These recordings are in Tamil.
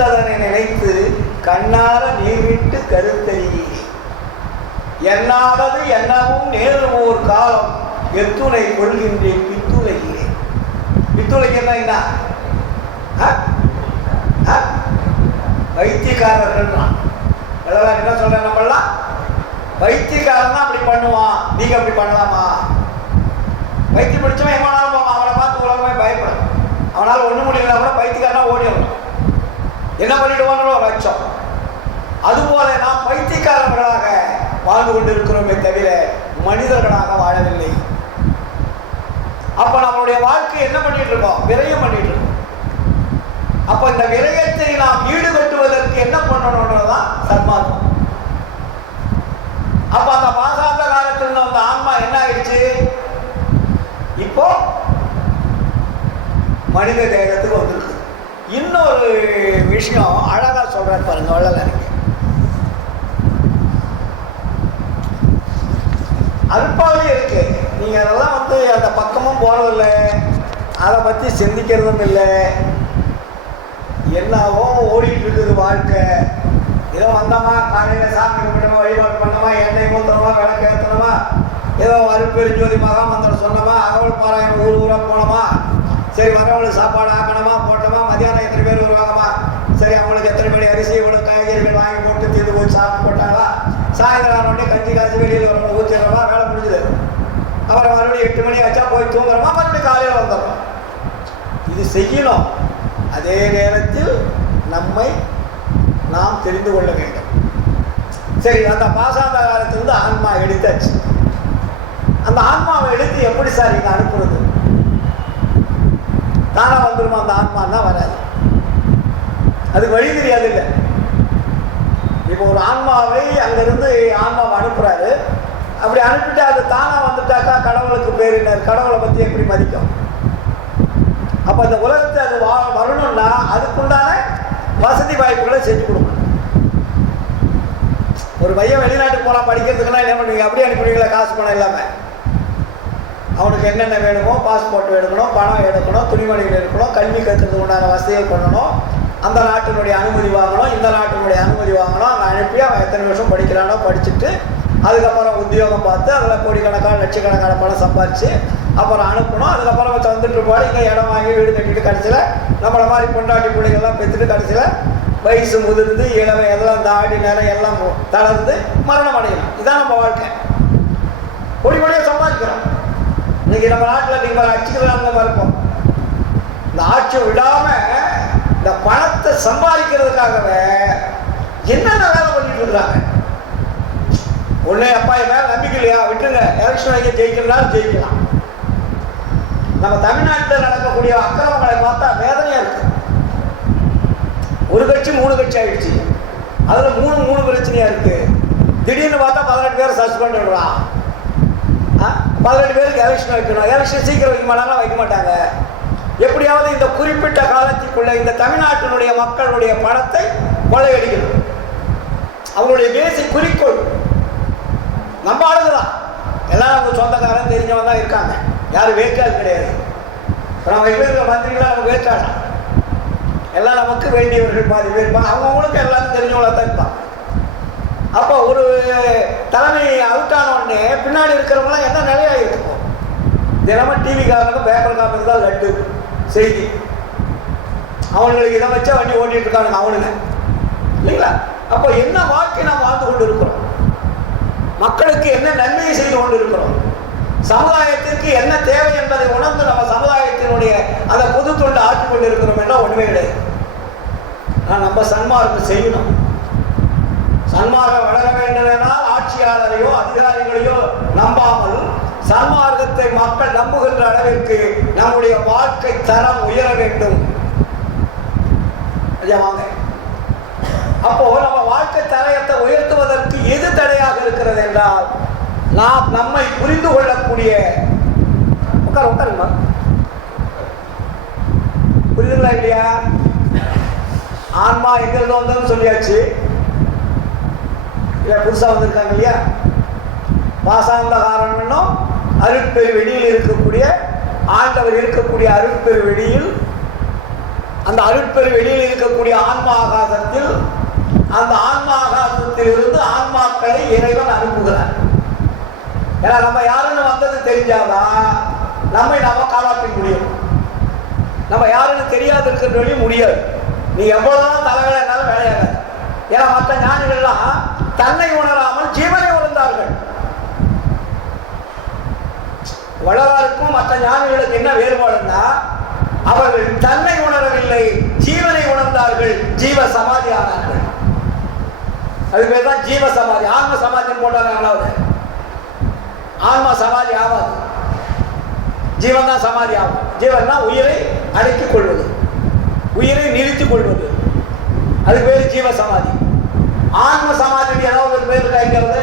கருத்ததனை நினைத்து கண்ணார நீர்விட்டு கருத்தறியே என்னாவது என்னவும் நேரும் ஓர் காலம் எத்துணை கொள்கின்றேன் பித்துளையே. பித்துளைக்கு என்ன வைத்தியக்காரர்கள் என்ன சொல்றேன், நம்மளாம் வைத்தியக்காரன் தான் அப்படி பண்ணுவான், நீங்க அப்படி பண்ணலாமா? வைத்தியம் பிடிச்சவன் எவனாலும் போவான், அவனை பார்த்து உலகமே பயப்படும். அவனால் ஒண்ணு முடியல கூட பைத்தியக்காரனா ஓடி வரணும், என்ன பண்ணிடுவாங்களோ ஒரு அச்சம். அதுபோல நாம் பைத்தியக்காரர்களாக வாழ்ந்து கொண்டிருக்கிறோமே தவிர மனிதர்களாக வாழவில்லை. அப்ப நம்மளுடைய வாழ்க்கை என்ன பண்ணிட்டு இருக்கோம்? விரயம் பண்ணிட்டு இருக்கோம். அப்ப இந்த விரயத்தை நாம் ஈடுகட்டுவதற்கு என்ன பண்ணணும்ன்றதுதான் சன்மார்க்கம். அப்ப அந்த பாசாந்த காலத்தில் இருந்த அந்த ஆன்மா என்ன ஆயிடுச்சு? இப்போ மனித தேகத்துக்கு வந்திருக்கு. இன்னொரு விஷயம் அழகா சொல்றாரு பாருங்க வள்ளலார். அல்பாவே இருக்கு, நீங்க அதெல்லாம் அந்த பக்கமும் போறதில்லை, அதை பத்தி சிந்திக்கிறதும் இல்லை. என்னவோ ஓடிட்டு இருக்குது வாழ்க்கை. ஏதோ வந்தோமா, காலையில சாமி கும்பிட்டோமா, வழிபாடு பண்ணோமா, எண்ணெய் ஊத்துறோமா, விளக்கு ஏற்றணுமா, ஏதோ அருப்பெருஞ்சோதி மகாமந்திரம் சொன்னோமா, அகவல் பாராயணம் ஊர் ஊராக போனோமா, சரி வரவங்களுக்கு சாப்பாடு ஆக்கணுமா, போட்டோமா, மதியானம் எத்தனை பேர் வருவாங்கம்மா, சரி அவங்களுக்கு எத்தனை மணி அரிசி இவ்வளோ காய்கறிகள் வாங்கி போட்டு தீர்ந்து போய் சாப்பிட்டு போட்டாங்களா, சாயந்தரம் உடனே கஞ்சி காய்ச்சி வெளியில் வரவங்க ஊற்றிடுறோமா, வேலை முடிஞ்சுது. அப்புறம் மறுபடியும் 8 மணி ஆச்சா போய் தூங்குறோமா, மறுபடியும் காலையில் வந்துடுறோம். இது செய்யணும். அதே நேரத்தில் நம்மை நாம் தெரிந்து கொள்ள வேண்டும். சரி, அந்த பாசாந்த காலத்திலிருந்து ஆன்மா எடுத்தாச்சு. அந்த ஆன்மாவை எடுத்து எப்படி சார் இங்கே அனுப்புறது? தானா வந்துருமா? அந்த ஆன்மான்னா வராது, அது வழி தெரியாது. இல்லை, இப்போ ஒரு ஆன்மாவை அங்கிருந்து ஆன்மாவை அனுப்புறாரு, அப்படி அனுப்பிட்டு அது தானா வந்துட்டாக்கா கடவுளுக்கு பேர் என்ன? கடவுளை பற்றி எப்படி மதிக்கும்? அப்போ இந்த உலகத்தை அது வரணும்னா அதுக்குண்டான வசதி வாய்ப்புகளை செஞ்சு கொடுக்கணும். ஒரு பையன் வெளிநாட்டுக்கு போகலாம் படிக்கிறதுக்கெல்லாம் என்ன பண்ணுவீங்க? அப்படியே அனுப்பிடுவீங்களா? காசு பணம் இல்லாமல். அவனுக்கு என்னென்ன வேணுமோ, பாஸ்போர்ட் எடுக்கணும், பணம் எடுக்கணும், துணிமணிகள் எடுக்கணும், கல்வி கற்றுறதுக்கு உண்டான வசதிகள் பண்ணணும், அந்த நாட்டினுடைய அனுமதி வாங்கணும், இந்த நாட்டினுடைய அனுமதி வாங்கணும். அங்கே அனுப்பி அவன் எத்தனை வருஷம் படிக்கிறானோ படிச்சுட்டு அதுக்கப்புறம் உத்தியோகம் பார்த்து அதில் கோடிக்கணக்கான லட்சக்கணக்கான பணம் சம்பாதிச்சு அப்புறம் அனுப்பணும். அதுக்கப்புறம் வந்துட்டு இருப்பாடு, இங்கே இடம் வாங்கி வீடு கட்டிட்டு கடைசியில் நம்மளை மாதிரி பொண்டாட்டி பிள்ளைகள்லாம் பெற்றுட்டு கடைசியில் வயசு முதிர்ந்து இளவை எல்லாம் தாடி நேரம் எல்லாம் தளர்ந்து மரணம் அடையணும். இதுதான் நம்ம வாழ்க்கை. கொடி கொடியாக சம்பாதிக்கிறோம். இன்னைக்கு நம்ம நாட்டில் நீங்கள் அடிச்சுக்கிறாங்க இருப்போம். இந்த ஆட்சியை விடாமல் இந்த பணத்தை சம்பாதிக்கிறதுக்காகவே என்னென்ன வேலை பண்ணிட்டு இருக்கிறாங்க. ஒன்னே அப்பா என் மேல நம்பிக்கை இல்லையா, விட்டுருங்க, எலெக்ஷன் வைக்க ஜெயிக்கலாம் ஜெயிக்கலாம். நம்ம தமிழ்நாட்டில் நடக்கக்கூடிய அக்கிரமங்களை பார்த்தா வேதனையா இருக்கு. ஒரு கட்சி 3 கட்சி ஆயிடுச்சு, அதுல 3 பிரச்சனையா இருக்கு. திடீர்னு பார்த்தா 18 பேர் சஸ்பெண்ட் பண்ணுறான். 18 பேருக்கு எலெக்ஷன் வைக்கணும். எலெக்ஷன் சீக்கிரம் வைக்க மாட்டாங்களா? வைக்க மாட்டாங்க. எப்படியாவது இந்த குறிப்பிட்ட காலத்திற்குள்ள இந்த தமிழ்நாட்டினுடைய மக்களுடைய பணத்தை கொள்ளையடிக்கணும். அவங்களுடைய பேசிக் குறிக்கோள். நம்ம ஆளுங்கதான் எல்லாம் அவங்க சொந்தக்காரன் தெரிஞ்சவங்க தான் இருக்காங்க, யாரும் வேக்காது கிடையாது. இப்போ நம்ம இருக்கிற மந்திரிகளாம் அவங்க வேக்காடா, எல்லாம் நமக்கு வேண்டியவர்கள் பாதி பேர் இருப்பாங்க, அவங்கவுங்களுக்கு எல்லாரும் தெரிஞ்சவங்களா தான் இருப்பாங்க. அப்போ ஒரு தலைமை அவுட்டான உடனே பின்னாடி இருக்கிறவங்களாம் என்ன நிலையா இருக்கும்? தினமும் டிவி காரனுக்கு பேப்பர் காரனுக்கு தான் லட்டு செய்தி. அவங்களுக்கு இதை வச்சா வண்டி ஓட்டிட்டு இருக்கானுங்க அவனுங்க, இல்லைங்களா? அப்போ என்ன வாழ்க்கை நாம் வாழ்ந்து கொண்டு இருக்கிறோம்? மக்களுக்கு என்ன நன்மையை செய்து கொண்டு இருக்கிறோம்? சமுதாயத்திற்கு என்ன தேவை என்பதை உணர்ந்து நம்ம சமுதாயத்தினுடைய அந்த பொது தொண்டு ஆற்றி கொண்டு இருக்கிறோம் என்றால் ஒன்றுமே கிடையாது. நம்ம சன்மார்க்கம் செய்யணும். சன்மார்க்கம் வளர வேண்டுமென்றால் ஆட்சியாளரையோ அதிகாரிகளையோ நம்பாமல் சன்மார்க்கத்தை மக்கள் நம்புகின்ற அளவிற்கு நம்முடைய வாழ்க்கை தரம் உயர வேண்டும். வாங்க, அப்போ நம்ம வாழ்க்கை தரத்தை உயர்த்துவதற்கு எது தடையாக இருக்கிறது என்றால் நாம் நம்மை புரிந்து கொள்ளக்கூடிய உட்காருமா புரியுதுங்களா இல்லையா? ஆன்மா எங்கிருந்து வந்ததுன்னு சொல்லியாச்சு. புதுசா வந்திருக்காங்க இல்லையா? பாசாந்த காரணம் அருட்பெரு வெளியில் இருக்கக்கூடிய ஆண்டவர் இருக்கக்கூடிய அருட்பெரு வெளியில் அந்த அருட்பெரு வெளியில் இருக்கக்கூடிய ஆன்மா ஆகாசத்தில், அந்த ஆன்மா ஆகாசத்தில் இருந்து ஆன்மாக்களை இறைவன் அனுப்புகிறார். ஏன்னா நம்ம யாருன்னு வந்தது தெரிஞ்சாதான் நம்மை நாம காப்பாற்ற முடியும். நம்ம யாருன்னு தெரியாது இருக்கிற முடியாது. நீ எவ்வளவுதான் தலைவலை என்னாலும் வேலையாகாது. ஏன்னா மற்ற ஞானிகள்லாம் தன்னை உணராமல் ஜீவனை உணர்ந்தார்கள். வள்ளலாருக்கும் மற்ற ஞானிகளுக்கு என்ன வேறுபாடுன்னா, அவர்கள் தன்னை உணரவில்லை, ஜீவனை உணர்ந்தார்கள், ஜீவ சமாதி ஆனார்கள். அது பேர் தான் ஜீவ சமாதி. ஆன்ம சமாதின்னு போட்டாங்க. ஆன்மா சமாதி ஆகாது, ஜீவன் தான் சமாதி ஆகும். ஜீவன்னா உயிரை அடக்கிக் கொள்வது, உயிரை நிறுத்திக் கொள்வது, அது பேர் ஜீவ சமாதி. ஆன்ம சமாதிக்கு ஏதாவது ஒரு பேர் கிடைக்கிறது.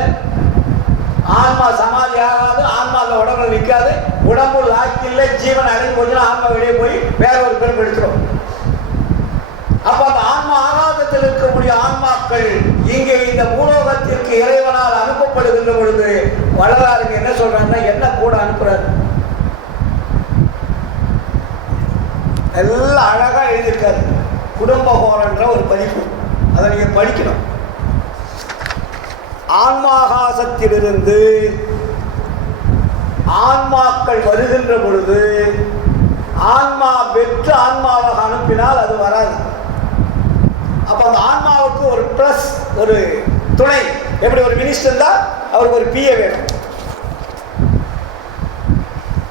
ஆன்மா சமாதி ஆகாது, ஆன்மா அந்த உடம்புல நிற்காது, உடம்பு லாக்கில்ல, ஜீவன் அடங்கி போச்சுன்னா ஆன்மா வெளியே போய் வேற ஒரு பேர் பிடிச்சிடும். அப்ப அந்த ஆன்மா ஆகாதத்தில் இருக்கக்கூடிய ஆன்மாக்கள் இங்கே இந்த பூலோகத்திற்கு இறைவனால் அனுப்பப்படுகின்ற பொழுது வள்ளலாருங்க என்ன சொல்றாங்கன்னா, என்ன கூட அனுப்புறாரு. எல்லாம் அழகா எழுதியிருக்காரு. குடும்பகோரன்ற ஒரு பதிப்பு, அதை நீங்க படிக்கணும். ஆன்மாகாசத்திலிருந்து ஆன்மாக்கள் வருகின்ற பொழுது ஆன்மா வெற்று ஆன்மாவாக அனுப்பினால் அது வராது. அப்ப அந்த ஆன்மாவுக்கு ஒரு பிளஸ், ஒரு துணை. எப்படி ஒரு மினிஸ்டர் தான் அவருக்கு ஒரு பிஏ வேணும்.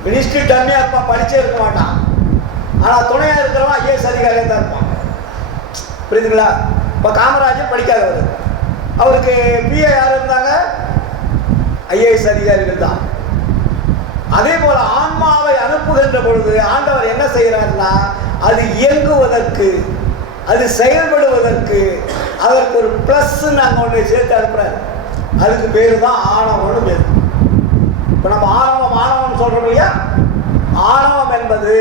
மினிஸ்டர் டம்மியா இருப்பான், படிச்சே இருக்க மாட்டான். ஆனா துணையா இருக்கிறவன் ஐஏஎஸ் அதிகாரியா தான் இருப்பான். புரியுதுங்களா? இப்ப காமராஜர் படிக்காதவர், அவருக்கு பிஏ யார் இருந்தாங்க? ஐஏஎஸ் அதிகாரிகள் தான். அதே போல ஆன்மாவை அனுப்புகின்ற பொழுது ஆண்டவர் என்ன செய்யறாருன்னா, அது இயங்குவதற்கு, அது செயல்படுவதற்கு அதற்கு ஒரு பிளஸ் நாங்கள் ஒன்று சேர்த்து அனுப்புறாரு. அதுக்கு பேரு தான் ஆணவம்னு பேரு. இப்போ நம்ம ஆணவம் சொல்றோம் இல்லையா? ஆணவம் என்பது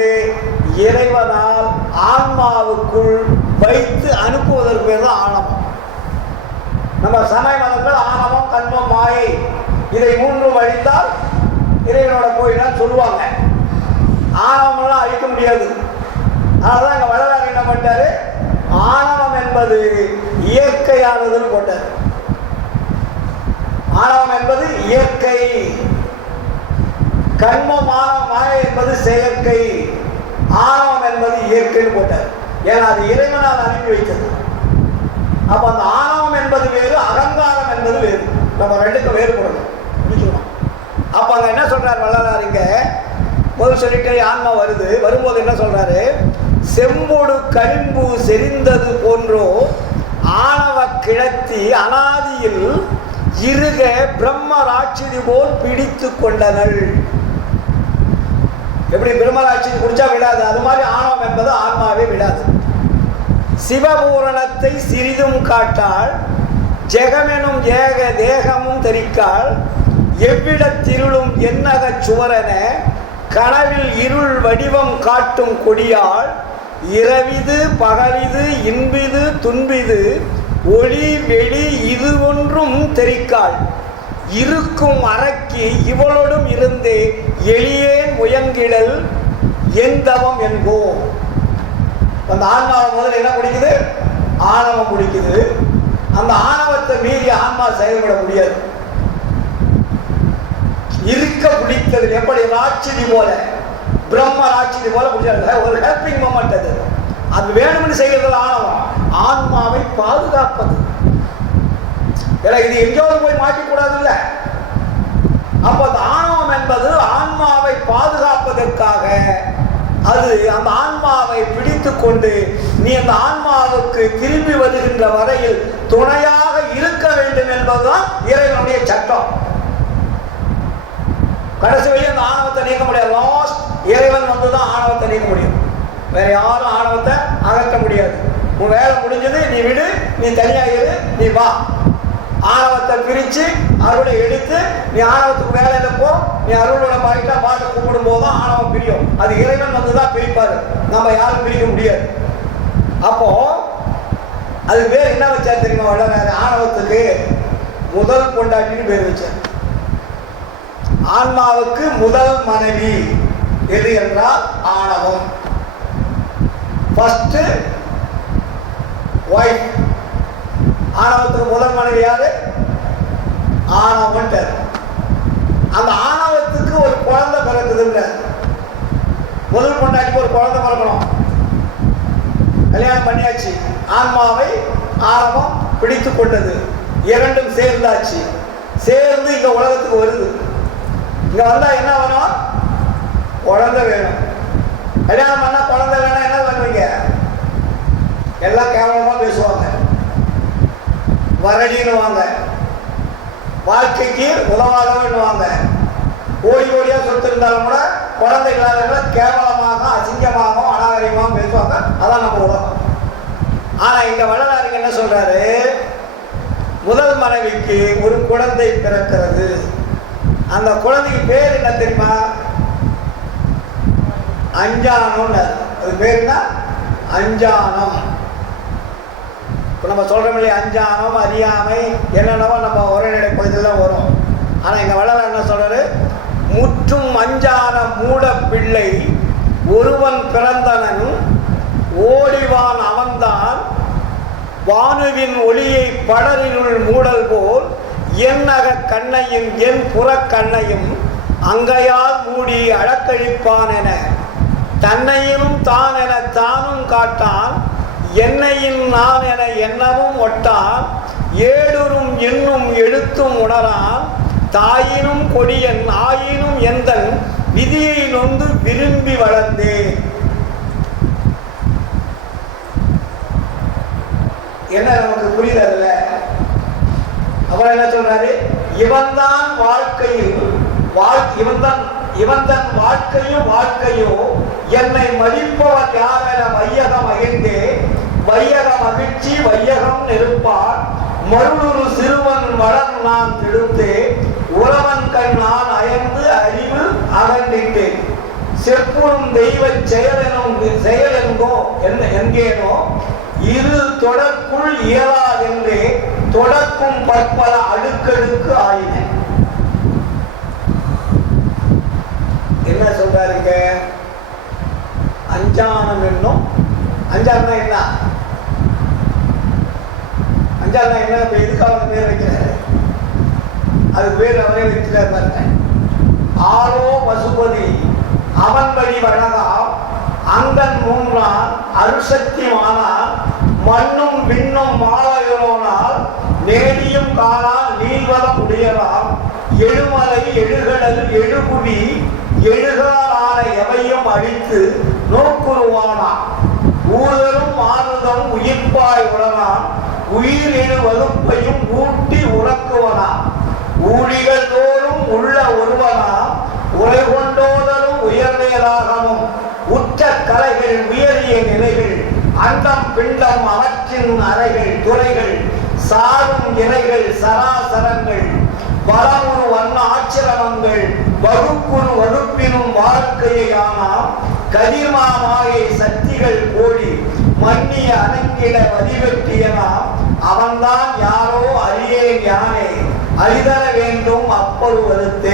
இறைவனால் ஆன்மாவுக்குள் வைத்து அனுப்புவதற்கு பேர் தான் ஆணவம். நம்ம சமய மதங்கள் ஆணவம், கண்மம், மாயை இதை மூன்றும் அழித்தால் இறைவனோட கோயிலான்னு சொல்லுவாங்க. ஆணவமெல்லாம் அழிக்க முடியாது. அதனாலதான் எங்க வள்ளலார் என்ன பண்ணிட்டாரு, ஆணவம் என்பது இயற்கையானதுன்னு போட்டார். ஆணவம் என்பது இயற்கை, கண்மமான மாயை என்பது செயற்கை, ஆணவம் என்பது இயற்கைன்னு போட்டார். ஏன்னா அது இறைவனால் அனுப்பி வைத்தது. அப்ப அந்த ஆணவம் என்பது வேறு, அகங்காரம் என்பது வேறு. நம்ம ரெண்டுக்கும் வேறுபடணும். அப்ப அங்க என்ன சொல்றாரு வள்ளலார், இங்க முதல் சொல்லிட்டு ஆன்மா வருது, வரும்போது என்ன சொல்றாரு, செம்பொடு களிம்பு செறிந்தது போன்றோ ஆணவ கிழத்தி அனாதியில் இருக பிரம்மராட்சிதி போல் பிடித்து கொண்டனள். எப்படி பிரம்மராட்சிதி குடிச்சா விடாது, அது மாதிரி ஆணவம் என்பது ஆன்மாவே விடாது. சிவபூரணத்தை சிறிதும் காட்டாள், ஜெகமெனும் ஏக தேகமும் தெரிக்காள், எவ்விடத்திருளும் என்னக சுவரன கனவில் இருள் வடிவம் காட்டும் கொடியாள், இரவிது பகலிது இன்பிது துன்பிது ஒளி வெளி இது ஒன்றும் தெரிக்காள், இருக்கும் அரக்கி இவளோடும் இருந்தே எளியேன் முயங்கிடல் எந்தவம் என்போ. அந்த ஆன்மாவை முதல்ல என்ன பிடிக்குது? ஆணவம் பிடிக்குது. அந்த ஆணவத்தை மீறி ஆன்மா செயல்பட முடியாது. இருக்க பிடித்தது எப்படி ராட்சிதி போல, பிரம்ம ராட்சிதி போல பிடிச்சாங்க. ஒரு ஹெல்பிங் மொமெண்ட் அது. அது வேணும்னு செய்யறதுல ஆணவம். ஆன்மாவை பாதுகாப்பது. ஏன்னா இது எங்கேயாவது போய் மாட்டிக்கூடாது இல்ல. அப்ப அந்த ஆணவம் என்பது ஆன்மாவை பாதுகாப்பதற்காக அது அந்த ஆன்மாவை பிடித்து கொண்டு நீ அந்த ஆன்மாவுக்கு திரும்பி வருகின்ற வரையில் துணையாக இருக்க வேண்டும் என்பதுதான் இறைவனுடைய சட்டம். கடைசி வரையும் அந்த ஆணவத்தை நீக்க முடியாது. லாஸ்ட் இறைவன் வந்துதான் ஆணவத்தை நீக்க முடியும். வேற யாரும் ஆணவத்தை அகற்ற முடியாது. உன் வேலை முடிஞ்சது, நீ விடு, நீ தனியாக இரு, நீ வா. ஆணவத்தை பிரித்து அருளை எடுத்து நீ ஆணவத்துக்கு வேலையில போ. நீ அருளோட பாயிட்டா பாட்டு கூப்பிடும் போதுதான் ஆணவம் பிரியும். அது இறைவன் வந்துதான் பிரிப்பாரு, நம்ம யாரும் பிரிக்க முடியாது. அப்போ அது பேர் என்ன வச்சா தெரியுமா? வள்ளலார் ஆணவத்துக்கு முதல் கொண்டாட்டின்னு பேர் வச்சார். ஆன்மாவுக்கு முதல் மனைவி எது என்றால் ஆணவம். First wife. ஆணவத்துக்கு முதல் மனைவி யாரு? ஆணவம். அந்த ஆணவத்துக்கு ஒரு குழந்தை பிறக்குதுங்க. முதல் பொண்டாட்டிக்கு ஒரு குழந்தை பிறக்கணும். கல்யாணம் பண்ணியாச்சு. ஆன்மாவை ஆணவம் பிடித்து கொண்டது. இரண்டும் சேர்ந்தாச்சு. சேர்ந்து இங்க உலகத்துக்கு வருது. இங்க வந்தா என்ன வேணும்? குழந்தை வேணும். கல்யாணம் பண்ணா குழந்தை வேணும். என்ன பண்ணுவீங்க? எல்லாம் கேவலமா பேசுவாங்க, வரடின்னுவாங்க, வாழ்க்கைக்கு உதவாதவன்னுவாங்க. கோடி கோடியா சொத்து இருந்தாலும் கூட குழந்தை இல்லாதவங்க கேவலமாக, அசிங்கமாகவும், அநாகரிகமாகவும் பேசுவாங்க. அதான் நம்ம உலகம். ஆனா இங்க வள்ளலாருக்கு என்ன சொல்றாரு? முதல் மனைவிக்கு ஒரு குழந்தை பிறக்கிறது. அந்த குழந்தைக்கு பேர் என்ன தெரியுமா? அஞ்சானம். அது பேர் என்ன? அஞ்சானம். நம்ம சொல்றோம் இல்லையா, அஞ்சானம், அறியாமை, என்னென்னவோ நம்ம உரைநடை பகுதியில் வரும். ஆனா எங்க வள்ளலார் என்ன சொல்றாரு? முற்றும் அஞ்சான மூட பிள்ளை ஒருவன் பிறந்தனன் ஓடிவான் அவன்தான் வானுவின் ஒளியை படரினுள் மூடல் போல் என் அக கண்ணையும் என் புற கண்ணையும் அங்கையால் மூடி அழக்கழிப்பான் என தன்னையினும் தான் என தானும் காட்டான் என்னையின் நான் என எண்ணவும் ஒட்டான் ஏடுறும் எண்ணும் எழுத்தும் உணரான் தாயினும் கொடியன் ஆயினும் எந்தன் விதியை நொந்து விரும்பி வளர்ந்தேன். என்ன நமக்கு புரியுது அதுல? அவர் என்ன சொல்றாரு? இவன்தான் வாழ்க்கையில் இவன் தன் வாழ்க்கையும் வாழ்க்கையோ என்னை மதிப்பவன் யார் என வையகம் மகிழ்ந்தே வையக மகிழ்ச்சி வையகம் நெருப்பார் மருளுரு சிறுவன் வளர் நான் திடுத்தே உறவன் கண் நான் அயர்ந்து அறிவு அகன்றிட்டேன் செப்புறும் தெய்வ செயல் என்கோ என்கேனோ இரு தொடர்க்குள் இயலாதென்றே தொடக்கும் பற்பல அடுக்கடுக்கு ஆயின. என்ன சொல்றாருங்க? அஞ்சானம் என்னும். அஞ்சானம் என்ன? அஞ்சானம் என்ன? எதுக்காக பேர் வைக்கிறாரு? அது பேர் அவரே வைக்கிறார் பாருங்க. ஆரோ பசுபதி அவன் வழி வழகா அங்கன் மூன்றான் அருசக்தி மானான் மண்ணும் விண்ணும் மாலையோனால் நேடியும் காணால் நீள்வதம் உடையலாம் எழுமலை எழுகடல் எழுகுவி எழுகாலான எவையும் அழித்து நோக்குருவானா ஊழலும் ஆறுதம் உயிர்ப்பாய் உடனான் உயிர் எழு வகுப்பையும் ஊட்டி உறக்குவனா ஊழிகள் தோறும் உள்ள ஒருவனா உரை கொண்டோதலும் உயர்நேராகவும் உச்ச கலைகள் உயரிய நிலைகள் அண்டம் பிண்டம் அவற்றின் அறைகள் துறைகள் சாரும் இலைகள் சராசரங்கள் வளமுறு வண்ண ஆச்சிரமங்கள் வகுப்புறு வகுப்பினும் வாழ்க்கையானாம் கதிர்மாமாயை சக்திகள் கோடி மன்னிய அணங்கிட வதிவெட்டியனாம் அவன்தான் யாரோ அறியேன் யானே அறிதர வேண்டும் அப்பருவத்தே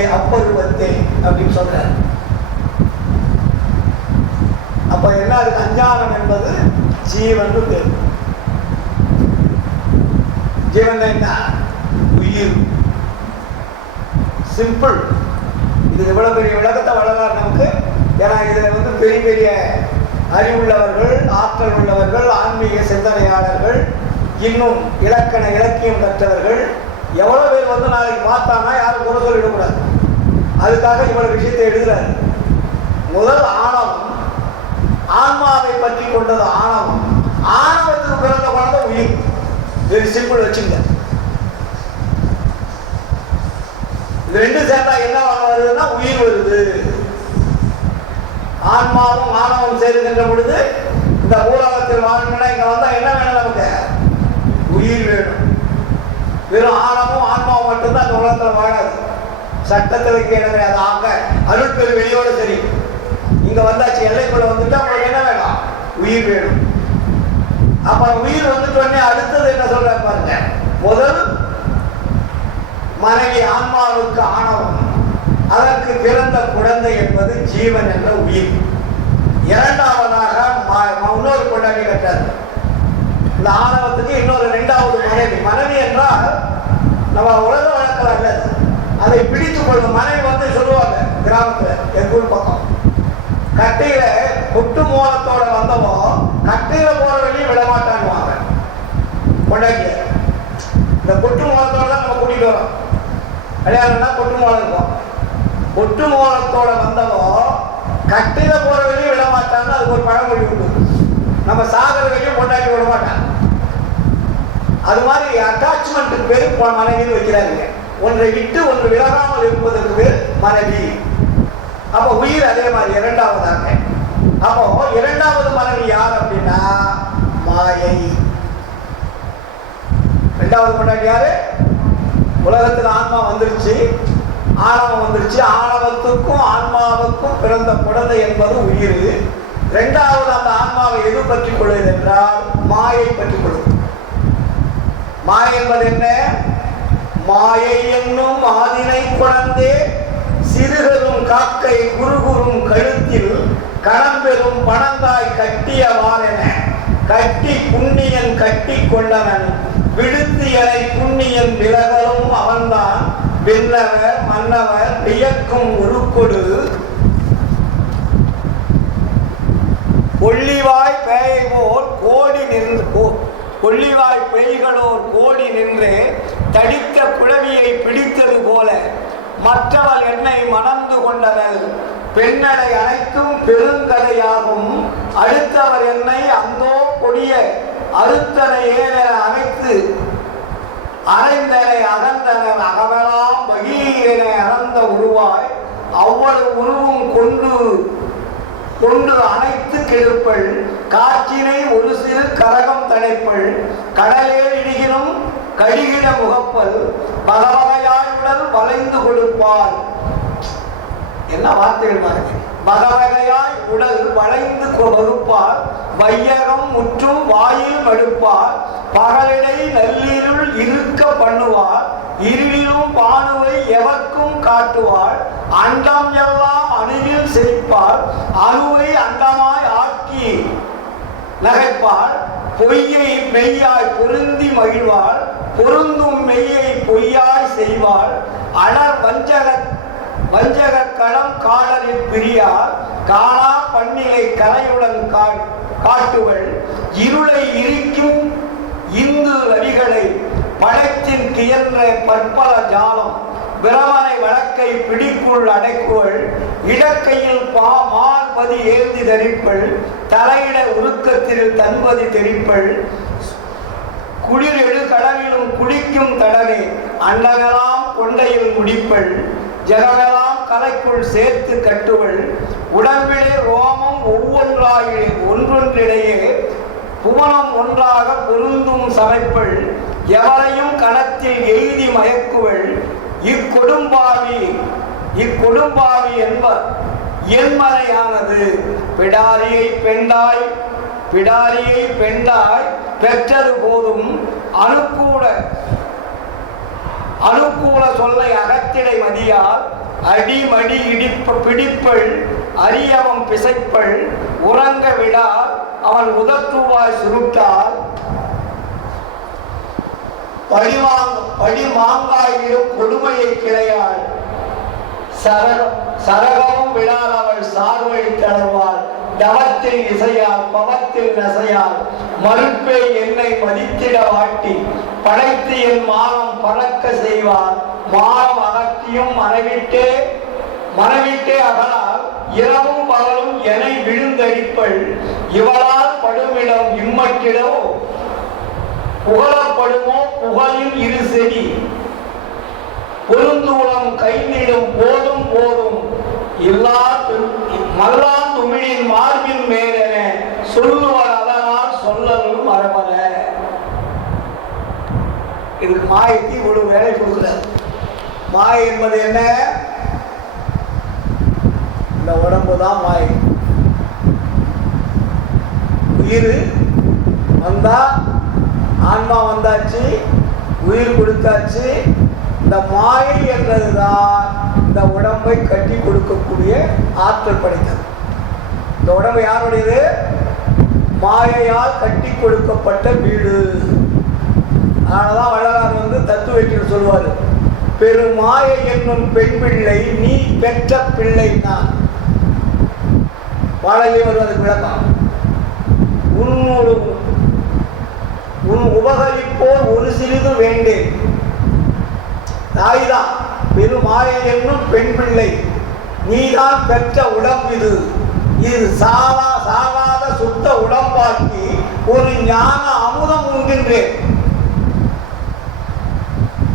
அப்படின்னு சொல்றார். அப்ப என்ன? அதுக்கு அஞ்ஞானம் என்பது ஜீவன் பேர். ஜீவன் என்ன? உயிர். சிம்பிள். இது இவ்வளவு பெரிய விளக்கத்தை வள்ளலார் நமக்கு. ஏன்னா இதுல பெரிய பெரிய அறிவுள்ளவர்கள், ஆற்றல் உள்ளவர்கள், ஆன்மீக சிந்தனையாளர்கள், இன்னும் இலக்கண இலக்கியம் கற்றவர்கள் எவ்வளவு பேர் நாளைக்கு பார்த்தாங்கன்னா யாரும் குறை சொல்லிடக்கூடாது. அதுக்காக இவ்வளவு விஷயத்தை எழுதுறாரு. முதல் ஆணவம், ஆன்மாவை பற்றி கொண்டது ஆணவம். ஆணவத்துக்கு பிறந்த குழந்தை உயிர். வெரி சிம்பிள் வச்சுங்க. இது ரெண்டு சேர்ந்தா என்ன வருதுன்னா உயிர் வருது. ஆன்மாவும் ஆணவம் சேருகின்ற பொழுது இந்த பூலகத்தில் வாழணும்னா இங்க வந்தா என்ன வேணும்? நமக்கு உயிர் வேணும். வெறும் ஆணவமும் ஆன்மாவும் மட்டும்தான் அந்த உலகத்தில் வாழாது. சட்டத்தில் கேட்க அது ஆக அருள் பெரு வெளியோடு சரி. இங்க வந்தாச்சு, எல்லைக்குள்ள வந்துட்டு உங்களுக்கு என்ன வேணும்? உயிர் வேணும். அப்ப உயிர் வந்துட்டோடனே அடுத்தது என்ன சொல்ற பாருங்க. முதல் மனைவி ஆன்மாவுக்கு ஆணவம், அதற்கு பிறந்த குழந்தை என்பது ஜீவன் என்ற உயிர். இரண்டாவதாக இன்னொரு இந்த ஆணவத்துக்கு இன்னொரு இரண்டாவது மனைவி. மனைவி என்றால் நம்ம உலக வழக்கில் அல்ல, அதை பிடித்துக் கொள்ளும் மனைவி வந்து சொல்லுவாங்க கிராமத்துல, எங்க ஊர் பக்கம் கட்டையில கொட்டு மூலத்தோட வந்தவோ கட்டையில போற வெளியே விடமாட்டான்வாங்க கொண்டாட்டிய. இந்த கொட்டு மூலத்தோட தான் நம்ம கூட்டிட்டு வரோம். கல்யாணம்னா கொட்டு மூலம் இருக்கும். கொட்டு மூலத்தோட வந்தவோ கட்டையில போற வெளியே விடமாட்டான்னு அதுக்கு ஒரு பழமொழி உண்டு. நம்ம சாகர வெளியே கொண்டாட்டி விட மாட்டான். அது மாதிரி அட்டாச்மெண்ட்டுக்கு பேர் மனைவின்னு வைக்கிறாருங்க. ஒன்றை விட்டு ஒன்று விலகாமல் இருப்பதற்கு பேர் மனைவி. அப்போ உயிர் அதே மாதிரி இரண்டாவதாக. அப்போ இரண்டாவது மனைவி யார் அப்படின்னா மாயை. இரண்டாவது கொண்டாடி யாரு? உலகத்தில் ஆன்மா வந்துருச்சு, ஆணவம் வந்துருச்சு. ஆணவத்துக்கும் ஆன்மாவுக்கும் பிறந்த குழந்தை என்பது உயிர். இரண்டாவது அந்த ஆன்மாவை எது பற்றி கொள்வது என்றால் மாயை பற்றி கொள்வது. மாயை என்பது என்ன? மாயை என்னும் ஆதினை குழந்தே சிறுகரும் காக்கை குறுகுறும் கழுத்தில் கணம்பெறும் பணந்தாய் கட்டியவாறென கட்டி புண்ணியன் கட்டி கொண்டவன் விடுத்து எனை புண்ணியன் விலகலும் அவன்தான் விண்ணவர் மன்னவர் வியக்கும் உருக்கொடு கொள்ளிவாய் பேயை போல் கோடி நின்று கொள்ளிவாய் பெய்களோர் கோடி நின்று தடித்த குழவியை பிடித்தது போல மற்றவள் என்னை மணந்து கொண்டனள் பெண்ணடை அனைத்தும் பெருங்கதையாகும் அடுத்தவர் என்னை அந்தோ கொடிய அறுத்தனை ஏன அனைத்து அரைந்தனை அகந்தனர் அகவெல்லாம் பகீரென அறந்த உருவாய் அவ்வளவு உருவும் கொண்டு அனைத்து கெடுப்பள் காற்றினை ஒரு சிறு கரகம் தடைப்பள் கடலே இடிகினும் கடிகிட முகப்பல் பகவகையாய் உடல் வளைந்து கொடுப்பாள். என்ன வார்த்தைகள் பாருங்க. பகவகையாய் உடல் வளைந்து வகுப்பால் வையகம் முற்றும் வாயில் மடுப்பால் பகலிடை நல்லிருள் இருக்க பண்ணுவார் இருளிலும் பானுவை எவர்க்கும் காட்டுவாள் அண்டம் எல்லாம் அணுவில் செழிப்பாள் அணுவை அண்டமாய் ஆக்கி நகைப்பாள் பொய்யை மெய்யாய் பொருந்தி மகிழ்வாள் பொருந்தும் மெய்யை பொய்யாய் செய்வாள் அடர் வஞ்சக களம் காடலில் பிரியார் காணா பண்ணிலை கரையுடன் காட்டுவள் இருளை இருக்கும் இந்து நதிகளை படைத்தின் கியன்ற பற்பல ஜாலம் பிரமனை வழக்கை பிடிக்குள் அடைக்குவள் இடக்கையில் மார்பதி ஏந்தி தரிப்பள் தலையிட உருக்கத்தில் தன்பதி தெரிப்பள் குளிர் எழு கடலிலும் குளிக்கும் தடவே அண்டமெல்லாம் கொண்டையில் முடிப்பள் ஜனமெல்லாம் கலைக்குள் சேர்த்து கட்டுவள் உடம்பிலே ரோமம் ஒன்றொன்றிடையே புவனம் ஒன்றாக பொருந்தும் சமைப்பள் எவரையும் கணத்தில் எய்தி மயக்குவள் இக்கொடும்பாவி என்பர் என்மனையானது பிடாரியை பெண்டாய் பெற்றது போதும் அனுக்கூல சொல்லை அகத்திடை மதியால் அடிமடி பிடிப்பள் அரியவம் பிசைப்பள் உறங்க விடால் அவன் உதற்றுவாய் சுருட்டால் படி மாங்காயிலும் கொடுமையை கிளையாள் சரகமும் விழால் அவள் சார்வழி தளர்வாள் தவத்தில் இசையால் பவத்தில் நசையால் மறுப்பே என்னை மதித்திட வாட்டி படைத்து என் மானம் பறக்க செய்வார் மானம் அகற்றியும் மனவிட்டே அகலால் இரவும் பகலும் என்னை விழுந்தடிப்பள் இவளால் படுமிடம் இம்மட்டிடோ புகழப்படுமோ புகழில் இரு செடி பொருந்துளம் கைந்திடும் போதும் மல்லா துமிழின் மார்பின் மேலென சொல்லுவர் அதனால் சொல்லலும் மரபல. இதுக்கு மாயைக்கு இவ்வளவு வேலை கொடுக்கிறார். மாயை என்பது என்ன? இந்த உடம்பு தான் மாயை. உயிர் வந்தா ஆன்மா வந்தாச்சு, உயிர் கொடுத்தாச்சு. இந்த மாயை என்றதுதான் இந்த உடம்பை கட்டி கொடுக்கக்கூடிய ஆற்றல் படைத்தது. இந்த உடம்பு யாருடையது? மாயையால் கட்டி கொடுக்கப்பட்ட வீடு. அதனாலதான் வள்ளலார் தத்துவத்தில் சொல்வார், பெருமாயை என்னும் பெண் பிள்ளை நீ பெற்ற பிள்ளை தான். பாடலே வருவதற்கு விளக்கம், உன் உபகரிப்போர் ஒரு சிறிது வேண்டேன். தாய்தான் பெருமாயை என்னும் பெண் பிள்ளை, நீதான் பெற்ற உடம்பு இது. இது சாவாத சுத்த உடம்பாக்கி ஒரு ஞான அமுதம் உண்கின்றேன்.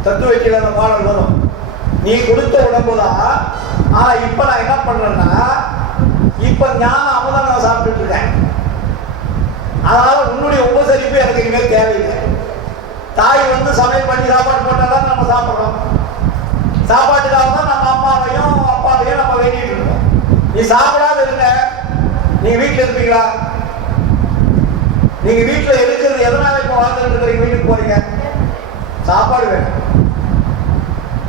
தத்துவத்தில் அந்த பாடல் வரும். நீ கொடுத்த உடம்புதான், ஆனா இப்ப நான் என்ன பண்றேன்னா, இப்ப ஞான அமுதம் நான் சாப்பிட்டுட்டு இருக்கேன். அதனால உன்னுடைய உபசரிப்பு எனக்கு இனிமேல் தேவையில்லை. தாய் சமையல் பண்ணி சாப்பாடு போட்டாதான் நம்ம சாப்பிட்றோம். சாப்பாட்டுக்காக தான் நம்ம அம்மாவையும் அப்பாவையும் நம்ம வேண்டிட்டு இருக்கோம். நீ சாப்பிடாத இருங்க, நீங்க வீட்டில் இருப்பீங்களா? நீங்க வீட்டில் இருக்கிறது எதனால இப்ப வாழ்ந்துட்டு இருக்கிறீங்க? வீட்டுக்கு போறீங்க, சாப்பாடு வேணும்.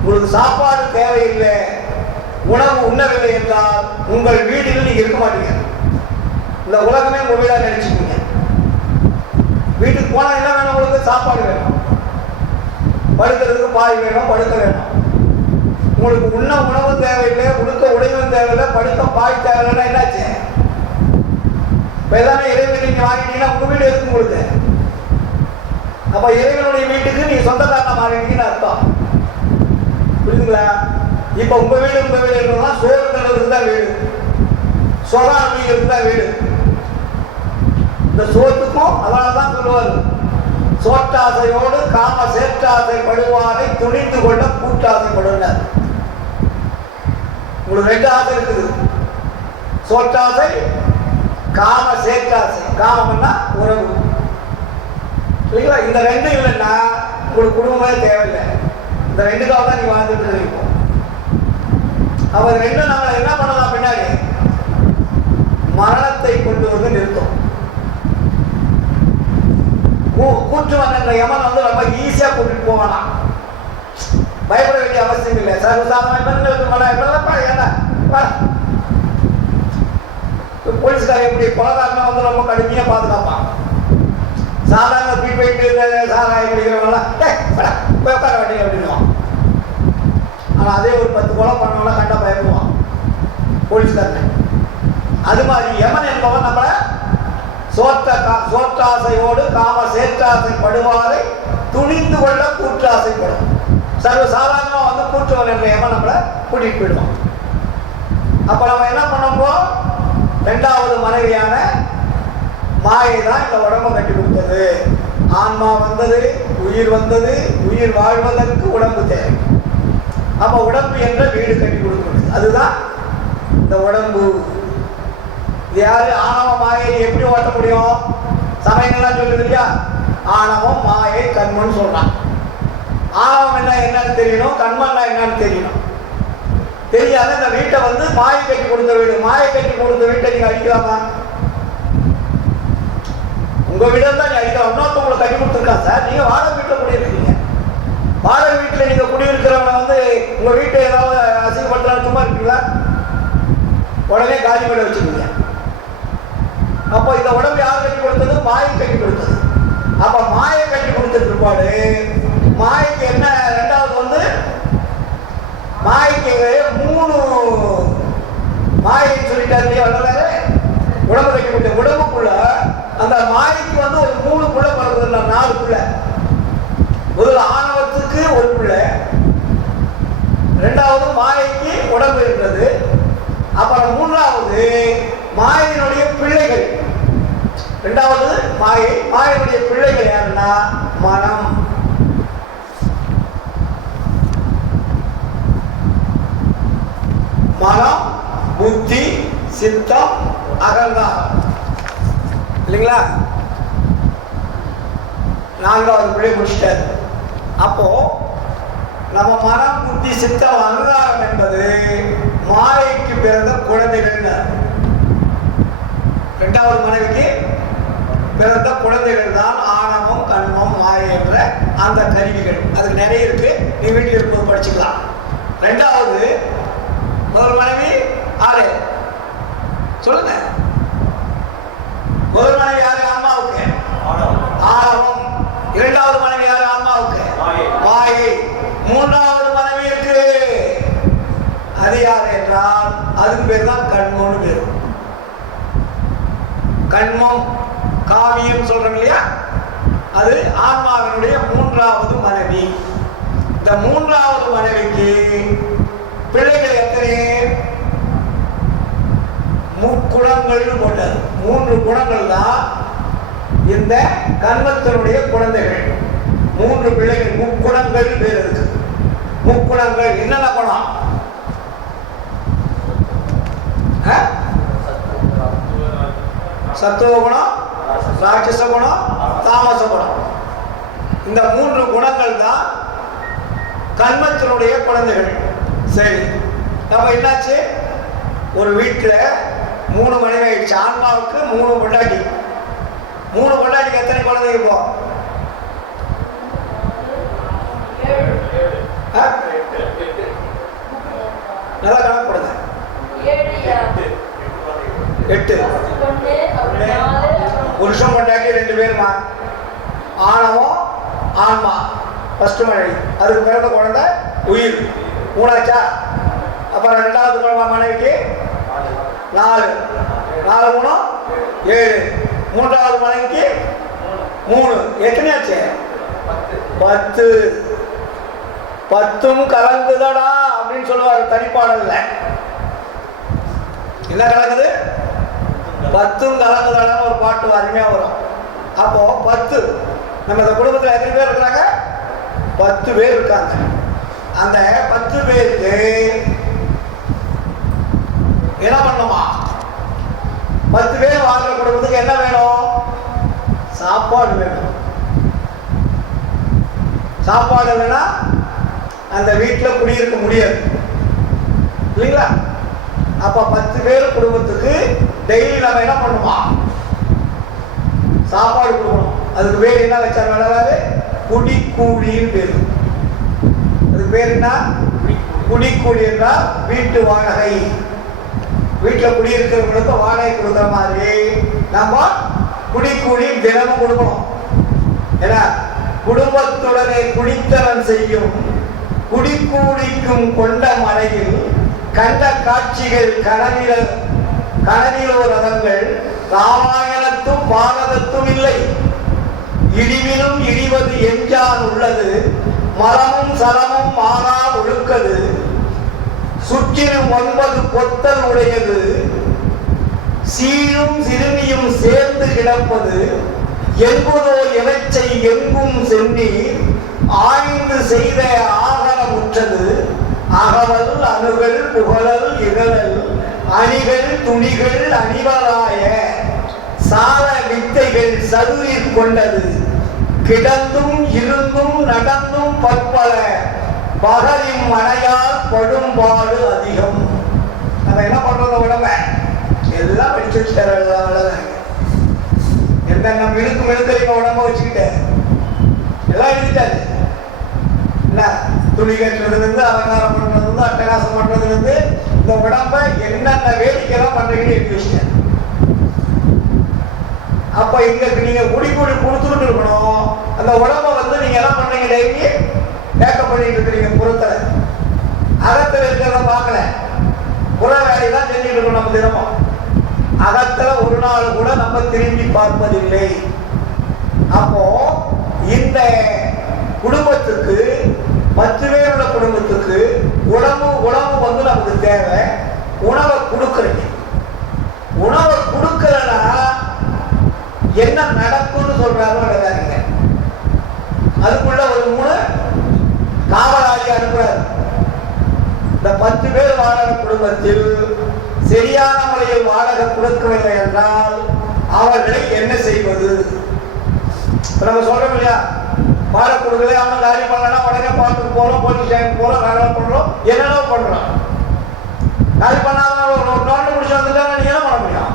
உங்களுக்கு சாப்பாடு தேவையில்லை, உணவு உண்ணவில்லை என்றால் உங்கள் வீட்டில் நீங்க இருக்க மாட்டீங்க. இந்த உலகமே உங்க வீடா நினைச்சுக்கீங்க. வீட்டுக்கு போனா என்ன வேணும்? உங்களுக்கு சாப்பாடு வேணும், படுக்கிறதுக்கு பாய் வேணும், படுக்க வேணும். உங்களுக்கு உண்ண உணவு தேவையில்லை, உடுக்க உடையும் தேவையில்லை, படுக்க பாய் தேவையில்லைன்னா என்னாச்சு? இப்ப எல்லாமே இறைவன் நீங்க வாங்கிட்டீங்கன்னா உங்க வீடு இருக்கு உங்களுக்கு. அப்ப இறைவனுடைய வீட்டுக்கு நீங்க சொந்தக்காரனா மாறிட்டீங்கன்னு அர்த்தம். புரியுதுங்களா? இப்ப உங்க வீடு என்னன்னா சோறு தர்றதுக்கு தான் வீடு, சொகா அப்படிங்கிறது தான் வீடு. இந்த சோத்துக்கும் அதனாலதான் சொல்லுவாரு, சோற்றாசையோடு காம சேற்றாசை படுவாரை துணிந்து கொண்ட கூட்டாசைப்படுவார். உங்களுக்கு ரெண்டு ஆசை இருக்குது, சோற்றாசை, காம சேற்றாசை. காமம்னா உறவு, இல்லைங்களா? இந்த ரெண்டும் இல்லைன்னா உங்களுக்கு குடும்பமே தேவையில்லை. இந்த ரெண்டுக்காக தான் நீங்க வாழ்ந்துட்டு இருக்கோம். அப்ப ரெண்டும் நாம என்ன பண்ணலாம்? பின்னாடி மரணத்தை கொண்டு நிறுத்தும். கூற்றுவன் என்ற யமன் ரொம்ப ஈஸியா கூட்டிட்டு போவானா, பயப்பட வேண்டிய அவசியம் இல்லை. போலீஸ்கார எப்படி கொலகாரனா ரொம்ப கடுமையா பாதுகாப்பான். சாதாரண போயிட்டு சாராயம் பிடிக்கிறவங்களாம் போய் உட்கார வேண்டிய அப்படின்னுவான். ஆனா அதே ஒரு 10 கொலை பண்ணவங்கள கண்டா பயப்படுவான் போலீஸ்காரன். அது மாதிரி யமன் என்பவன் நம்மள சோற்றாசையோடு காம சேற்றாசை படுவாரை துணிந்து கொள்ள கூற்றாசைப்படும். சர்வ சாதாரணமா கூற்றுவன் என்ற யமன் நம்மள கூட்டிட்டு போயிடுவான். அப்ப நம்ம என்ன பண்ணுவோம்? 2வது மனைவியான மாயை தான் இந்த உடம்பை கட்டி கொடுத்தது. ஆன்மா வந்தது, உயிர் வந்தது, உயிர் வாழ்வதற்கு உடம்பு தேவை. அப்ப உடம்பு என்ற வீடு கட்டி கொடுக்கிறது, அதுதான் இந்த உடம்பு. யாரு? ஆணவம் மாயை எப்படி ஓட்ட முடியும்? சமயங்கள்லாம் சொல்லுது இல்லையா, ஆணவம் மாயை கண்மன் சொல்றான். ஆணவம் என்னன்னு தெரியணும், கண்மன்னா என்னன்னு தெரியணும். தெரியாத இந்த வீட்டை மாயை கட்டி கொடுத்த வீடு. மாயை கட்டி கொடுத்த வீட்டை நீங்க அடிக்கலாமா? உங்க வீடு தான் நீங்க அடிக்கலாம். இன்னொருத்தவங்களை கட்டி கொடுத்துருக்கான் சார், நீங்க வாடகை வீட்டில் குடியிருக்கீங்க. வாடகை வீட்டில் நீங்க குடியிருக்கிறவங்க உங்க வீட்டை ஏதாவது அசிங்கப்படுத்தலாம் சும்மா இருக்கீங்களா? உடனே காலி பண்ண வச்சுக்கீங்க. அப்போ இந்த உடம்பு யார் கட்டி கொடுத்தது? மாயை கட்டி கொடுத்தது. அப்ப மாயை கட்டி கொடுத்த பிற்பாடு மாய்க்கு என்ன? 2வது மாய்க்கு 3 மாயின்னு சொல்லிட்டாரு இல்லையா வள்ளலாரு? உடம்பு கட்டி கொடுத்த உடம்புக்குள்ள அந்த மாய்க்கு ஒரு 3 புள்ள பிறகுதுன்னா 4 புள்ள. முதல்ல ஆணவத்துக்கு ஒரு புள்ள, 2வது மாயைக்கு உடம்பு இருந்தது, அப்புறம் 3வது மாயினுடைய பிள்ளைகள். 2வது மாயினுடைய பிள்ளைகள் யாருன்னா மனம். மனம், புத்தி, சித்தம், அகங்காரம், இல்லைங்களா? 4வது பிள்ளை முடிச்சிட்டாரு. அப்போ நம்ம மனம், புத்தி, சித்தம், அகங்காரம் என்பது மாயைக்கு பிறந்த குழந்தைகள். 2வது மனைவிக்கு பிறந்த குழந்தைகள் தான் ஆணவம், கண்மம், மாயை என்ற அந்த கருவிகள். அதுக்கு நிறைய இருக்கு, நீ வீட்டில் இருக்கும்போது படிச்சுக்கலாம். 2வது முதல் மனைவி ஆறு சொல்லுங்க. முதல் மனைவி யாரு? கண்மம், காமியம் சொல்றோம் இல்லையா, அது ஆன்மாவினுடைய மூன்றாவது மனைவி. இந்த மூன்றாவது மனைவிக்கு பிள்ளைகள் எத்தனை? முக்குணங்கள் கொண்டது. 3 குணங்கள் தான் இந்த கண்மத்தினுடைய குழந்தைகள். 3 பிள்ளைகள், முக்குணங்கள் பேர் இருக்கு. முக்குணங்கள் என்னென்ன குணம்? சத்துவ குணம், ராட்சச குணம், தாமச குணம். இந்த 3 குணங்கள் தான் கண்மத்தினுடைய குழந்தைகள். சரி, நம்ம என்னாச்சு, ஒரு வீட்டில் 3 மனைவி ஆயிடுச்சு. ஆன்மாவுக்கு 3 பொண்டாட்டி. 3 பொண்டாட்டிக்கு எத்தனை குழந்தைங்க? இப்போ நல்லா கணக்கு போடுங்க. 8. புருஷன் பொண்டாட்டி 2 பேருமா. ஆணவம், ஆன்மா ஃபர்ஸ்ட் மனைவி. அதுக்கு பிறந்த குழந்தை உயிர் 3ஆச்சா. அப்புறம் 2வது மனைவிக்கு 4, 4 குணம் 7. 3வது மனைவிக்கு 3. எத்தனையாச்சு? 10. 10ம் கலங்குதடா அப்படின்னு சொல்லுவார் தனிப்பாடல்ல. என்ன கலங்குது? 10ம் கலங்குதடான்னு ஒரு பாட்டு அருமையா வரும். அப்போ 10, நம்ம இந்த குடும்பத்தில் எத்தனை பேர் இருக்கிறாங்க? 10 பேர் இருக்காங்க. அந்த 10 பேருக்கு என்ன பண்ணுமா? 10 பேர் வாழ்ற குடும்பத்துக்கு என்ன வேணும்? சாப்பாடு வேணும். சாப்பாடு இல்லைன்னா அந்த வீட்டில் குடியிருக்க முடியாது இல்லைங்களா? அப்ப 10 பேர் குடும்பத்துக்கு டெய்லி நம்ம என்ன பண்ணுமா? சாப்பாடு கொடுக்கணும். அதுக்கு பேர் என்ன வச்சாங்க? வேணாவது குடிக்கூலின்னு பேர். அதுக்கு பேர் என்ன? குடிக்கூலி என்றால் வீட்டு வாடகை. வீட்டில் குடியிருக்கிறவங்களுக்கு வாடகை கொடுக்குற மாதிரி நம்ம குடிக்கூலி தினமும் கொடுக்கணும். ஏன்னா குடும்பத்துடனே குடித்தனம் செய்யும் குடிக்கூலிக்கும் கொண்ட மனையில் கண்ட காட்சிகள் கனவிலோ ரதங்கள் ராமாயணத்தும் பாரதத்தும் இல்லை. இடிவிலும் இடிவது எஞ்சான் உள்ளது, மரமும் சரமும் மாறா ஒழுக்கது, சுற்றிலும் 9 பொத்தல் உடையது, சீரும் சிறுமியும் சேர்ந்து கிடப்பது, என்பதோ எவச்சை எங்கும் சென்னி ஆய்ந்து செய்த ஆகரமுற்றது, அகவல் அணுகள் புகழல் இகழல் அணிகள் துணிகள் அணிவராய சால வித்தைகள் சதுரில் கொண்டது, கிடந்தும் இருந்தும் நடந்தும் பற்பல பகலின் மனையால் படும்பாடு அதிகம். நம்ம என்ன பண்றோம்? உடம்ப எல்லாம் படிச்சு வச்சுட்டாங்க. என்னென்ன மினுக்கு உடம்ப வச்சுக்கிட்ட எல்லாம் எழுதிட்டாரு. என்ன துணி கட்டுறதுலேருந்து அலங்காரம் பண்றதுலேருந்து அட்டகாசம் பண்றதுலேருந்து இந்த உடம்ப என்னென்ன வேடிக்கைலாம் பண்றீங்கன்னு எழுதி வச்சுட்டேன். அப்ப இங்க நீங்க குடி கொடுத்துட்டு இருக்கணும். அந்த உடம்ப நீங்க என்ன பண்றீங்க? டெய்லி மேக்கப் பண்ணிட்டு இருக்கிறீங்க. புறத்துல அகத்துல இருக்கிறத பார்க்கல, புற வேலையெல்லாம் செஞ்சுட்டு இருக்கணும். நம்ம தினமும் அகத்துல ஒரு நாள் கூட நம்ம திரும்பி பார்ப்பதில்லை. அப்போ இந்த குடும்பத்துக்கு 10 பேரோட குடும்பத்துக்கு உணவு நமக்கு தேவை. உணவை கொடுக்கறீங்க. உணவை கொடுக்கலன்னா என்ன நடக்கும்னு சொல்றாங்க. அதுக்குள்ள ஒரு 3 காவலாளி அனுப்புறாரு. இந்த 10 பேர் வாடகை குடும்பத்தில் சரியான முறையில் வாடகை கொடுக்கவில்லை என்றால் அவர்களை என்ன செய்வது? நம்ம சொல்றோம் இல்லையா, வாடகை கொடுக்கல, அவனை காலி பண்ணலன்னா உடனே பார்த்துக்கு போறோம், போலீஸ் ஸ்டேஷன் போறோம், வேலை பண்றோம், என்னென்ன பண்றோம். காலி பண்ணாத ஒரு நோட்டு முடிச்சு வந்துட்டாங்க, நீங்க என்ன பண்ண முடியும்?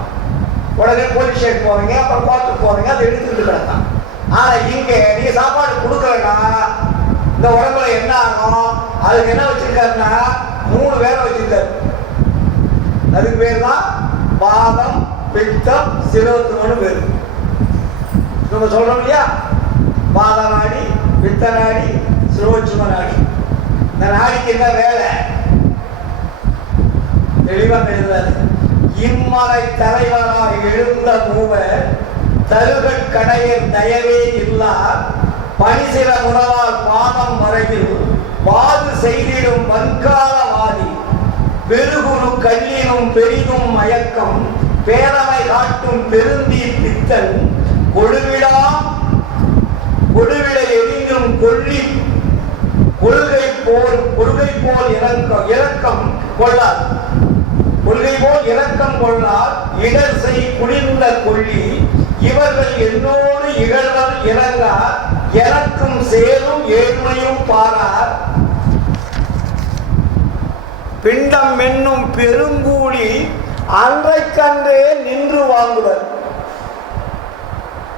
உடனே போலீஸ் ஸ்டேஷன் போவீங்க, அப்புறம் கோர்ட்டுக்கு போவீங்க, அதை எடுத்துக்கிட்டு கிடந்தான். ஆனா இங்க நீங்க சாப்பாடு கொடுக்கலன்னா இந்த உடம்புல என்ன ஆகும்? அதுக்கு என்ன வச்சிருக்காருன்னா 3 பேரை வச்சிருக்காரு. அதுக்கு பேர் தான் பாதம், பித்தம், சிரோத்துமனு பேர். நம்ம சொல்றோம் இல்லையா, பாத நாடி, பித்த நாடி, சிரோச்சும நாடி. இந்த நாடிக்கு என்ன வேலை? தெளிவா எழுதாது. இம்மலை தலைவராய் எழுந்த மூவர் தருகற்கடையர் தயவே இல்லார் பணிசில உணவால் பாதம் வரையில் வாது செய்திடும் வன்காலவாதி பெருகுரு கல்லினும் பெரிதும் மயக்கம் பேரவை காட்டும் பெருந்தீர் பித்தன் கொடுவிட எரிந்தும் கொள்கை போல் இரக்கம் கொள்ளார் இடர் செய் குளிர்ந்த கொள்ளி இவர்கள் என்னோடு இகழ்வர் இறங்கார் எனக்கும் சேரும் ஏழ்மையும் பாரார் பிண்டம் என்னும் பெருங்கூலி அன்றைக்கன்றே நின்று வாங்குவர்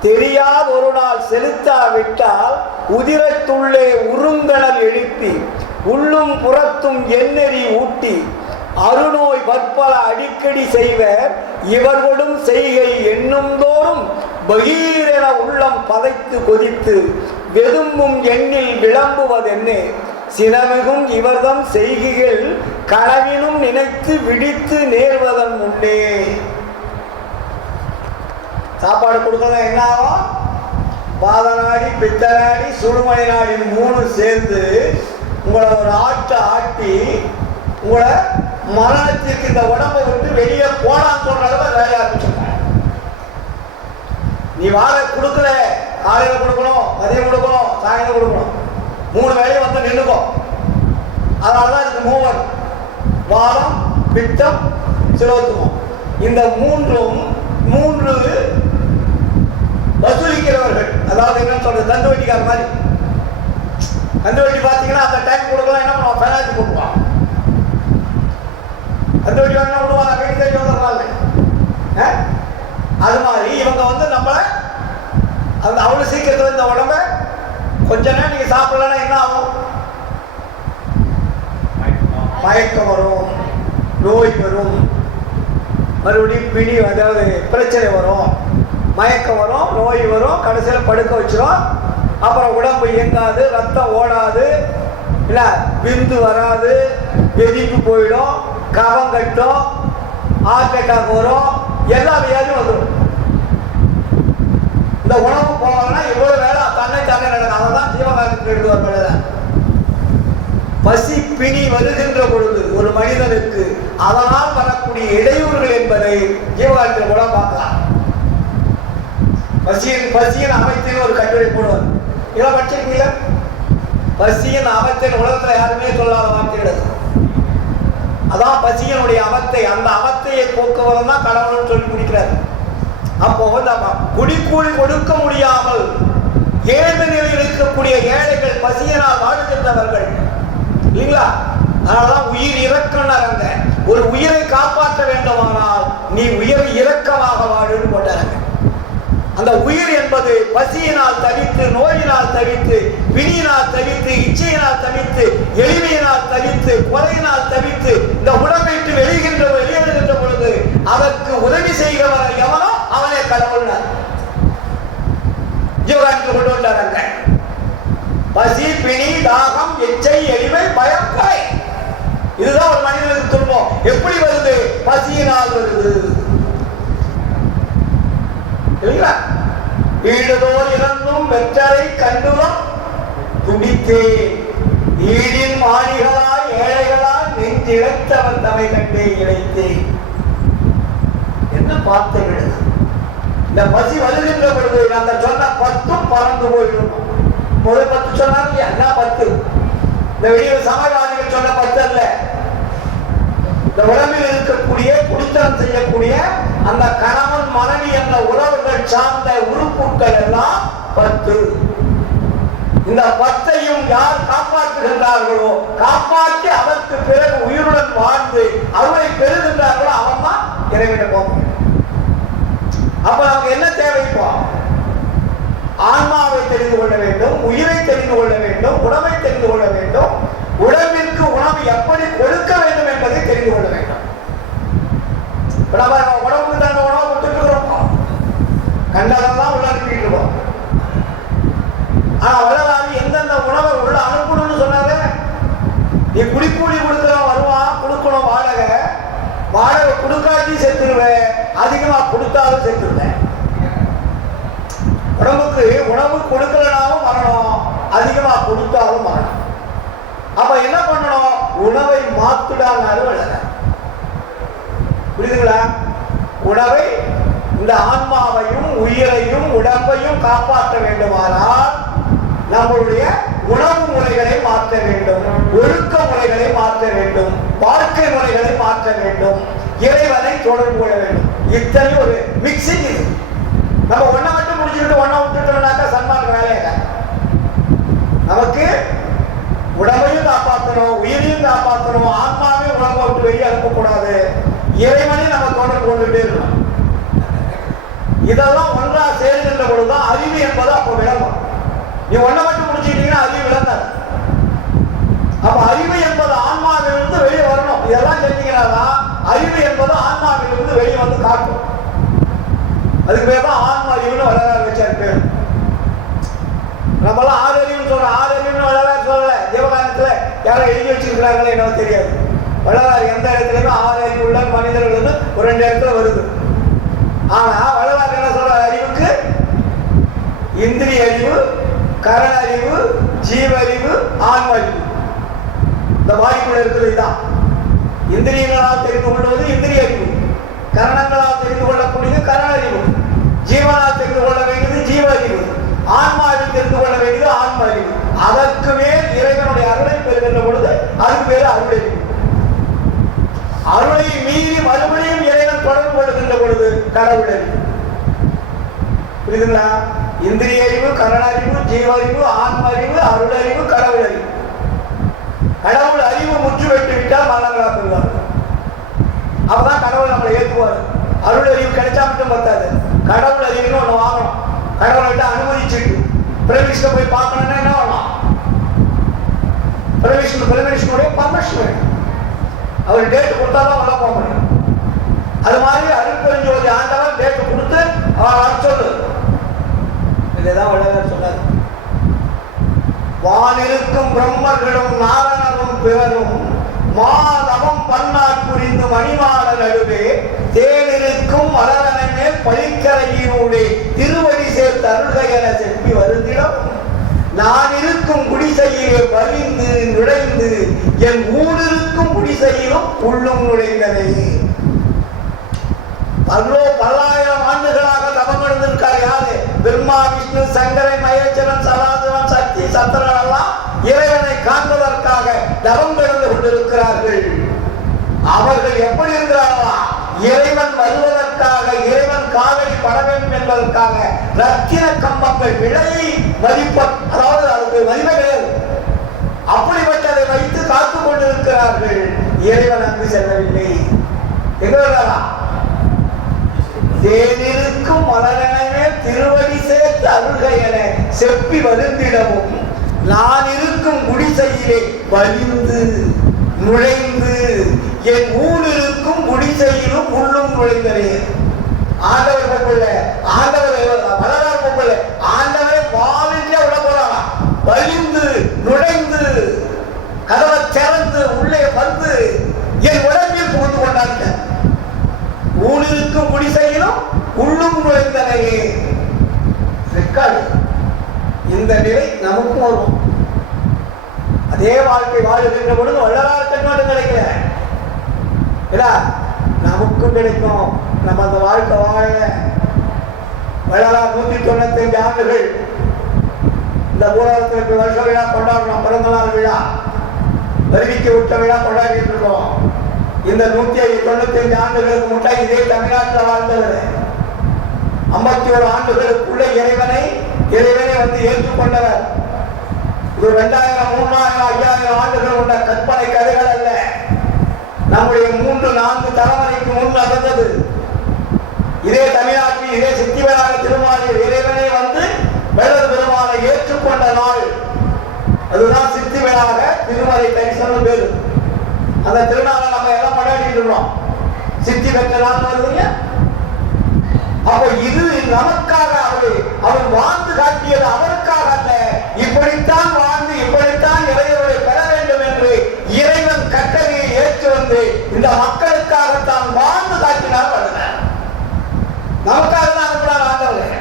தெரியாத ஒரு நாள் செலுத்தாவிட்டால் உதிரத்துள்ளே உருங்கடல் எழுப்பி உள்ளும் புறத்தும் எண்ணெறி ஊட்டி அருநோய் பற்பல அடிக்கடி செய்வர் இவர்களும் செய்கை எண்ணும் தோறும் பகீரென உள்ளம் பதைத்து கொதித்து வெதும்பும் எண்ணில் விளம்புவதென்னே சினமிகும் இவர்தம் செய்கைகள் கனவினும் நினைத்து விடித்து நேர்வதன் முன்னே. சாப்பாடு கொடுக்கணும் என்ன ஆகும்? பாத நாடி பித்த நாடி சுடுமணி நாடி மூணு சேர்ந்து உங்களை ஒரு ஆட்டி உங்களை மரணத்திற்கு இந்த உடம்பை விட்டு வெளியே போனான்னு சொல்ற அளவு வேலையா இருந்துச்சுங்க. நீ வாழை கொடுக்கல, காலையில கொடுக்கணும், மதியம் கொடுக்கணும், சாயங்காலம் கொடுக்கணும், 3 வேலையும் வந்து நின்றுக்கும். அதனாலதான் இதுக்கு மூவர் வாதம் பித்தம் சிரோத்துவம் இந்த மூன்று வசூலிக்கிறவர்கள். அதாவது என்னன்னு சொல்றது, தண்டு வட்டிக்கார மாதிரி. தண்டு வட்டி பார்த்தீங்கன்னா அந்த டைம் கொடுக்கலாம், என்ன பண்ணுவான், ஃபைனான்ஸ் கொடுப்பான். தண்டு வட்டி வாங்கினா விடுவாங்க, வீட்டு தேடி வந்துடுறாங்க. அது மாதிரி இவங்க வந்து நம்மளை அந்த அவ்வளவு சீக்கிரத்தில் இந்த உடம்ப கொஞ்ச நேரம் நீங்க சாப்பிடலன்னா என்ன ஆகும்? மயக்கம் வரும், நோய் வரும், மறுபடியும் பிடி, அதாவது பிரச்சனை வரும், மயக்கம் வரும், நோய் வரும், கடைசியில் படுக்க வச்சிரும். அப்புறம் உடம்பு இயங்காது, ரத்தம் ஓடாது, இல்லை விந்து வராது, வெதிப்பு போயிடும், கவம் கட்டும், ஹார்ட் அட்டாக் வரும், எல்லா வியாதியும் வந்துடும். இந்த உணவு போகலன்னா இவ்வளவு வேலை தன்னை நடக்கும். அவன் ஜீவகாலத்துக்கு எழுதுவார் வேலை. பசி பிணி வருகின்ற பொழுது ஒரு மனிதனுக்கு அதனால் வரக்கூடிய இடையூறுகள் என்பதை ஜீவகாலத்தில் கூட பார்க்கலாம். பசியின் அமைத்தின் ஒரு கட்டுரை போடுவார். இதெல்லாம் படிச்சிருக்கீங்களா? பசியின் அவத்தின் உலகத்துல யாருமே சொல்லாத வார்த்தை கிடையாது. அதான் பசியனுடைய அவத்தை. அந்த அவத்தையை போக்குவரம் தான் கடவுள்னு சொல்லி முடிக்கிறார். அப்போ நம்ம குடிக்கூலி கொடுக்க முடியாமல் ஏழ்ந்த நிலையில் இருக்கக்கூடிய ஏழைகள், பசியனால் வாழுகின்றவர்கள் இல்லைங்களா? அதனாலதான் உயிர் இறக்கங்க. ஒரு உயிரை காப்பாற்ற வேண்டுமானால் நீ உயிரை இரக்கமாக வாழுன்னு போட்டாங்க. அந்த உயிர் என்பது பசியினால் தவித்து, நோயினால் தவித்து, பிணியினால் தவித்து, இச்சையினால் தவித்து, எளிமையினால் தவித்து, கொலையினால் தவித்து இந்த உடம்பை விட்டு வெளியேறுகின்ற பொழுது அதற்கு உதவி செய்கிறவர் எவனோ அவனே கடவுள். ஜீவகாலத்தில் கொண்டு வந்தாங்க. பசி, பிணி, தாகம், எச்சை, எளிமை, பயம், கொலை, இதுதான் ஒரு மனிதனுக்கு துன்பம். எப்படி வருது? பசியினால் வருது. வீடுதோர் இறந்தும் வெற்றரை கண்டுலம் துடித்தேன் ஈடின் மாளிகளாய் ஏழைகளாய் நெஞ்சிழைத்தவன் தமை கண்டே இழைத்தேன். என்ன பார்த்து விடு. இந்த பசி வருகின்ற பொழுது அந்த சொன்ன 10 பறந்து போயிடும். முதல் 10 சொன்னாங்க, என்ன 10? இந்த வெளியே சமயவாதிகள் சொன்ன 10 அல்ல. இந்த உடம்பில் இருக்கக்கூடிய குடித்தனம் செய்யக்கூடிய அந்த கணவன் மனைவி என்ற உறவுகள் சார்ந்த உறுப்புகள் எல்லாம் 10. இந்த 10ஐயும் யார் காப்பாற்றுகின்றார்களோ, காப்பாற்றி அதற்கு பிறகு உயிருடன் வாழ்ந்து அவரை பெறுகின்றார்களோ அவன் தான் இறைவனை போக. அப்ப நமக்கு என்ன தேவைப்போ? ஆன்மாவை தெரிந்து கொள்ள வேண்டும், உயிரை தெரிந்து கொள்ள வேண்டும், உணவை தெரிந்து கொள்ள வேண்டும், உடம்பிற்கு உணவு எப்படி கொடுக்க வேண்டும் என்பதை தெரிந்து கொள்ள வேண்டும். உடம்புக்கு தந்த உணவு கொடுத்துட்டு இருக்கோம், கண்டதெல்லாம் உள்ள அனுப்பிட்டு இருக்கோம். ஆனா வளராது எந்தெந்த உணவை உள்ள அனுப்பணும்னு சொன்னாரு. நீ குடிக்கூலி கொடுக்கிறோம், வருவான், கொடுக்கணும் வாடகை கொடுக்காட்டி செத்துருவ. உடம்புக்கு உணவு கொடுக்கலனாலும் மரணம், அதிகமா கொடுத்தாலும் மரணம். அப்ப என்ன பண்ணணும்? உணவை மாத்துடானாலும் வளர. புரியுதுங்களா? உணவை, இந்த ஆன்மாவையும் உயிரையும் உடம்பையும் காப்பாற்ற வேண்டுமானால் நம்மளுடைய உணவு முறைகளை மாற்ற வேண்டும், ஒழுக்க முறைகளை மாற்ற வேண்டும், வாழ்க்கை முறைகளை மாற்ற வேண்டும், இறைவனை தொடர்பு கொள்ள வேண்டும். இத்தனை ஒரு மிக்சிங் இது. நம்ம ஒன்றை மட்டும் முடிச்சுக்கிட்டு ஒன்றை விட்டுட்டோம்னாக்கா சன்மார்க்க வேலையில நமக்கு உடம்பையும் காப்பாற்றணும், உயிரையும் காப்பாற்றணும், ஆன்மாவையும் உடம்பை விட்டு வெளியே அனுப்பக்கூடாது, இறைவனையும் நம்ம தொடர்பு கொண்டுட்டே இருக்கணும். இதெல்லாம் ஒன்றா சேர்கின்ற பொழுதுதான் அறிவு என்பது அப்போ விளங்கும். நீ ஒன்றை மட்டும் முடிச்சுக்கிட்டீங்கன்னா அறிவு விளங்காது. அப்ப அறிவு என்பது ஆன்மாவிலிருந்து வெளியே வரணும். இதெல்லாம் செஞ்சீங்கன்னா அறிவு என்பது ஆன்மாவிலிருந்து வெளியே வந்து காட்டும். அதுக்கு பேர் தான் ஆன்மா அறிவுன்னு வளரார் வச்சார் பேர். நம்மளாம் ஆதறிவுன்னு சொல்றோம். ஆதறிவுன்னு வளரார் சொல்லல. தேவகாலத்துல யாரும் எழுதி வச்சிருக்கிறாங்களே என்ன தெரியாது. வளரார் எந்த இடத்துலயுமே ஆதறிவு உள்ள மனிதர்கள் ஒரு 2 இடத்துல வருது. ஆனா வளரார் என்ன சொல்ற? அறிவுக்கு இந்திரிய அறிவு, கரண அறிவு, ஜீவ அறிவு, ஆன்ம அறிவு. இந்த வாய்ப்புல இருக்கிறது இதுதான். இந்திரியங்களால் தெரிந்து கொள்வது இந்திரிய அறிவு, கரணங்களால் தெரிந்து கொள்ளக்கூடியது கரண அறிவு, ஜீவனால் தெரிந்து கொள்ள வேண்டியது ஜீவ அறிவு, ஆன்மாவில் தெரிந்து கொள்ள வேண்டியது ஆன்ம அறிவு. அதற்கு மேல் இறைவனுடைய அருளை பெறுகின்ற பொழுது அதுக்கு பேரு அருளறிவு. அருளை மீறி மறுபடியும் இறைவன் தொடர்பு கொள்கின்ற பொழுது கடவுளறிவு. புரியுதுங்களா? இந்திரிய அறிவு, கரண அறிவு, ஜீவ அறிவு, ஆன்ம அறிவு, அருளறிவு, கடவுள் அறிவு. கடவுள் அறிவு முற்று வெட்டு விட்டால் மரணங்களா பெறுவார். அப்பதான் கடவுள் நம்மளை ஏற்றுவார். அருள் அறிவு கிடைச்சா மட்டும் பத்தாது, கடவுள் அறிவுன்னு ஒண்ணு வாங்கணும். கடவுள்கிட்ட அனுமதிச்சுட்டு பிரவிஷ்ண போய் பார்க்கணும்னா என்ன பண்ணலாம்? பிரவிஷ்ணுடைய பர்மிஷன் வேணும். அவர் டேட் கொடுத்தாதான் உள்ள போக முடியும். அது மாதிரி அருட்பெருஞ்சோதி ஆண்டவர் டேட் கொடுத்து அவர் சொல்லு. இதுதான் வள்ளலார் சொன்னார். வானிருக்கும் பிரம்மர்களும் நாரணரும் பிறரும் மாதவம் பன்னாட் புரிந்து மணிமாட நடுவே தேனிருக்கும் மலரனை மேல் பழிக்கரையினூடே திருவடி சேர்த்து அருள்கை என செப்பி வருந்திடம் நான் இருக்கும் குடிசையிலே வலிந்து நுழைந்து என் ஊரிருக்கும் குடிசையிலும் உள்ளும் நுழைந்ததே. பல்லாயிரம் ஆண்டுகளாக தவம் இருந்திருக்கார் யாரு? பிரம்மா, விஷ்ணு, சங்கரன், மகேஸ்வரன், சதாசிவன், சக்தி, சந்திரன் எல்லாம் இறைவனை காண்பதற்காக தவம் இருந்து கொண்டிருக்கிறார்கள். அவர்கள் எப்படி இருக்கிறார்களா? இறைவன் வருவதற்காக, இறைவன் காவடி பட வேண்டும் என்பதற்காக ரத்தின கம்பங்கள் விலை மதிப்ப, அதாவது அதுக்கு மதிப்பே கிடையாது, அப்படிப்பட்டதை வைத்து காத்துக் கொண்டிருக்கிறார்கள். இறைவன் அங்கு செல்லவில்லை. எங்க வருவாரா? தேனிருக்கும் மலரனவே திருவடி சேர்த்து அருள்கை என செப்பி வருந்திடவும் நான் இருக்கும் குடிசையிலே வலிந்து நுழைந்து என் ஊர் இருக்கும் குடிசையிலும் உள்ளும் நுழைந்தனே. ஆண்டவர் பொம்புள்ள, ஆண்டவர் வளரார் பொம்புள்ள, ஆண்டவரை வாலின்றே உள்ள போறாங்க. வலிந்து நுழைந்து கதவை திறந்து உள்ளே வந்து என் உடம்பில் புகுந்து கொண்டாங்க. ஊழிருக்கும் குடிசையிலும் உள்ளும் நுழைந்தனையே. இந்த நிலை நமக்கும் வரும். அதே வாழ்க்கை வாழுகின்ற பொழுது வள்ளலார் கண்ணோட்டம் கிடைக்கல, நமக்கும் கிடைக்கும். நம்ம அந்த வாழ்க்கை வாழ வள்ளலார் 195 ஆண்டுகள் இந்த ஊடகத்திற்கு வருஷ விழா கொண்டாடுறோம். பிறந்தநாள் விழா, வருவிக்க விட்ட விழா கொண்டாடிட்டு இருக்கோம். இந்த 195 ஆண்டுகளுக்கு முன்னாடி இதே தமிழ்நாட்டில் வாழ்ந்தவர் 51 ஆண்டுகளுக்குள்ள இறைவனை வந்து ஏற்றுக்கொண்டவர். இது 2000, 3000, 5000 ஆண்டுகள் உள்ள கற்பனை கதைகள் அல்ல. நம்முடைய 3-4 தலைமுறைக்கு முன் நடந்தது. இதே தமிழ்நாட்டில் இதே சித்திவராக திருமாலில் இறைவனை வந்து வெள்ளர் பெருமானை ஏற்றுக்கொண்ட நாள், அதுதான் சித்திவராக திருமலை தரிசனம் பேரு. அந்த திருநாளை நம்ம எல்லாம் கொண்டாடிட்டு இருக்கோம். சித்தி பெற்ற நாள் வருதுங்க. அப்போ இது நமக்காக அவர் வாழ்ந்து காட்டியது அவருக்காக அல்ல. இப்படித்தான் வாழ்ந்து இப்படித்தான் இறைவனை பெற வேண்டும் என்று இறைவன் கட்டளையை ஏற்று வந்து இந்த மக்களுக்காகத்தான் வாழ்ந்து காட்டினார். நமக்காக தான் அனுப்பினார் ஆண்டவர்.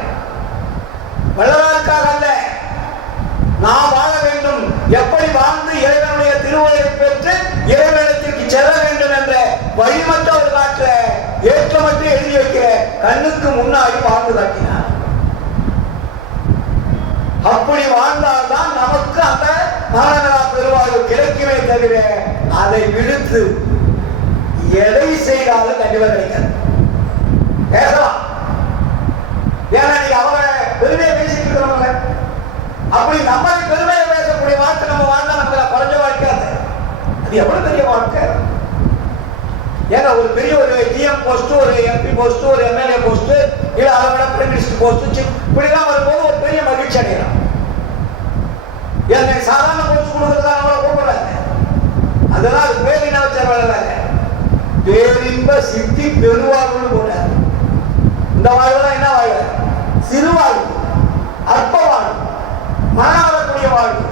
தவிர அதை விடுத்து எதை செய்தாலும் கண்டிப்பா கிடைக்காது. பேசலாம், ஏன்னா நீங்க அவங்க பெருமையை பேசிட்டு இருக்கிறவங்க. அப்படி நம்மளை பெருமையை பேசக்கூடிய வாழ்க்கை நம்ம வாழ்ந்தா நம்மள குறைஞ்ச வாழ்க்கை. அது எவ்வளவு பெரிய வாழ்க்கை. ஏன்னா ஒரு பெரிய ஒரு டிஎம் போஸ்ட், ஒரு எம்பி போஸ்ட், ஒரு எம்எல்ஏ போஸ்ட், இல்ல அதை விட பிரைம் மினிஸ்டர் போஸ்ட், இப்படிலாம் வரும்போது ஒரு பெரிய மகிழ்ச்சி அடைகிறான். என்னை சாதாரண போஸ்ட் கொடுக்கறதா நம்மளை கூப்பிடுறாங்க. அதெல்லாம் அது பேரின வச்ச வேலை. பேரின்ப சித்தி பெருவாழ்வுன்னு போட்டார். இந்த வாழ்வுதான் என்ன வாழ்வு? சிறு வாழ்வு, அற்ப வாழ்வு, மன வரக்கூடிய வாழ்வு.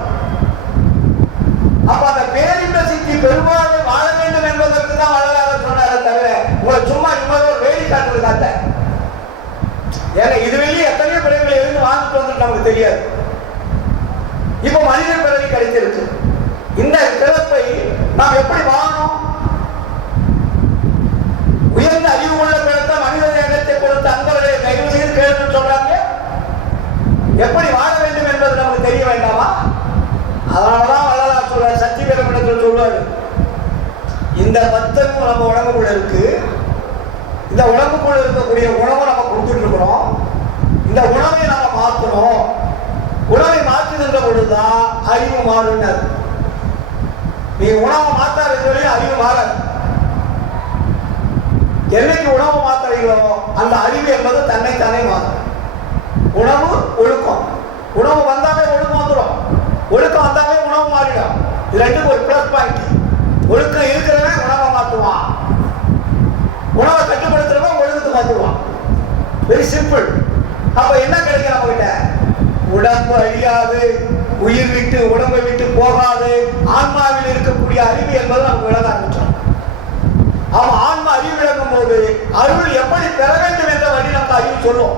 அப்ப அந்த பேரின்ப சித்தி பெருவாழ்வு வாழ வேண்டும் என்பதற்கு தான் வள்ளலார் சொன்னாரே தவிர உங்களை சும்மா நிம்மதியோட வேடி காட்டுறதுக்காக. ஏன்னா இது வெளியே எத்தனையோ பிறகுகளை இருந்து வாழ்ந்துட்டு வந்துட்டு நமக்கு தெரியாது. இப்ப மனித பிறவி கிடைத்திருக்கு. இந்த பிறப்பை நாம் எப்படி வாழணும்? உயர்ந்த அறிவு உள்ள பிறத்த மனித நேரத்தை கொடுத்து அங்கவரை தயவு செய்து கேள்வி சொல்றாங்க. எப்படி வாழ வேண்டும் என்பது நமக்கு தெரிய வேண்டாமா? அதனாலதான் வள்ளலார் சொல்ற சக்தி பெருமிடத்தில் சொல்வாரு, இந்த பத்தமும் நம்ம உடம்புக்குள்ள இருக்கு. இந்த உடம்புக்குள்ள இருக்கக்கூடிய உணவை நம்ம கொடுத்துட்டு இருக்கிறோம். இந்த உணவை நம்ம மாற்றணும். உணவை மாற்றுகின்ற பொழுதுதான் அறிவு மாறுனர். நீ உணவை மாற்றாத அறிவு மாறாது. என்னைக்கு உணவு மாற்றுறீங்களோ அந்த அறிவு என்பது தன்னைத்தானே மாறும். உணவு ஒழுக்கம், உணவு வந்தாவே ஒழுக்கம் வந்துடும், ஒழுக்கம் வந்தாவே உணவு மாறிடும். இது ரெண்டுக்கும் ஒரு பிளஸ் பாயிண்ட். ஒழுக்கம் இருக்கிறவன் உணவை மாற்றுவான், உணவை கட்டுப்படுத்துறவன் ஒழுக்கத்தை மாற்றுவான். Very simple. அப்ப என்ன கிடைக்கும் நம்ம கிட்ட? உடம்பு அழியாது, உயிர் விட்டு உடம்பை விட்டு போகாது, ஆன்மாவில் இருக்கக்கூடிய அறிவு என்பது நமக்கு விளங்க ஆரம்பிச்சோம். அவன் ஆன்மா அறிவு விளங்கும் போது அருள் எப்படி பெற வேண்டும் என்ற வழி நமக்கு அறிவு சொல்லும்.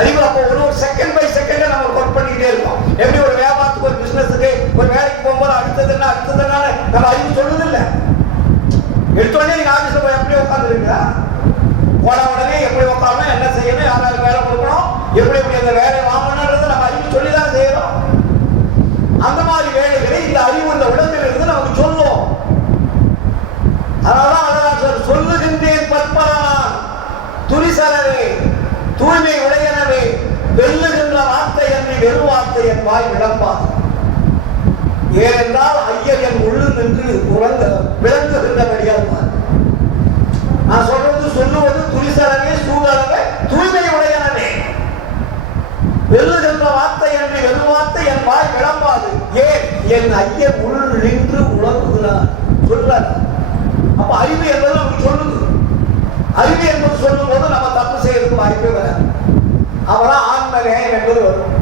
அறிவு அப்போ ஒரு செகண்ட் பை செகண்ட் நம்ம ஒர்க் பண்ணிக்கிட்டே இருக்கோம். எப்படி ஒரு வியாபாரத்துக்கு, ஒரு பிசினஸுக்கு, ஒரு வேலைக்கு போகும்போது அடுத்ததுன்னா நம்ம அறிவு சொல்லுது இல்லை. எடுத்தோடனே நீங்க ஆபீஸ்ல போய் எப்படி உட்காந்துருக்கீங்களா? போன உடனே எப்படி உட்காரணும், என்ன செய்யணும், யாராவது வேலை கொடுக்கணும், எப்படி எப்படி அந்த வேலையை வாங்கணும்ன்றது நம்ம அறிவு சொல்லிதான் செய்யறோம். அந்த மாதிரி வேலைகளை இந்த அறிவு இந்த உடம்பில் இருந்து நமக்கு சொல்லும். அதனாலதான் சொல்லுகின்றேன் பற்பனான் துரிசனவே தூய்மை உடையனவே வெல்லுகின்ற வார்த்தை என்று வெறும் வார்த்தை என் வாய் விளம்பாது. ஏனென்றால் ஐயர் என் உள்ளு நின்று விளங்குகின்றபடியால். நான் சொல்லுவது துரிசனவே சூழலவே தூய்மை உடையனவே வெல்லுகின்ற வார்த்தை என்று வெறும் வார்த்தை என் வாய் விளம்பாது. ஏன்? என் ஐயர் உள் நின்று உணர்வுகிறார் சொல்றார். அப்ப அறிவு என்பது நமக்கு சொல்லுது. அறிவு என்பது சொல்லும் போது நம்ம தப்பு செய்யறதுக்கு வாய்ப்பே வராது. அவதான் ஆன்ம நேயம் என்பது வரும்.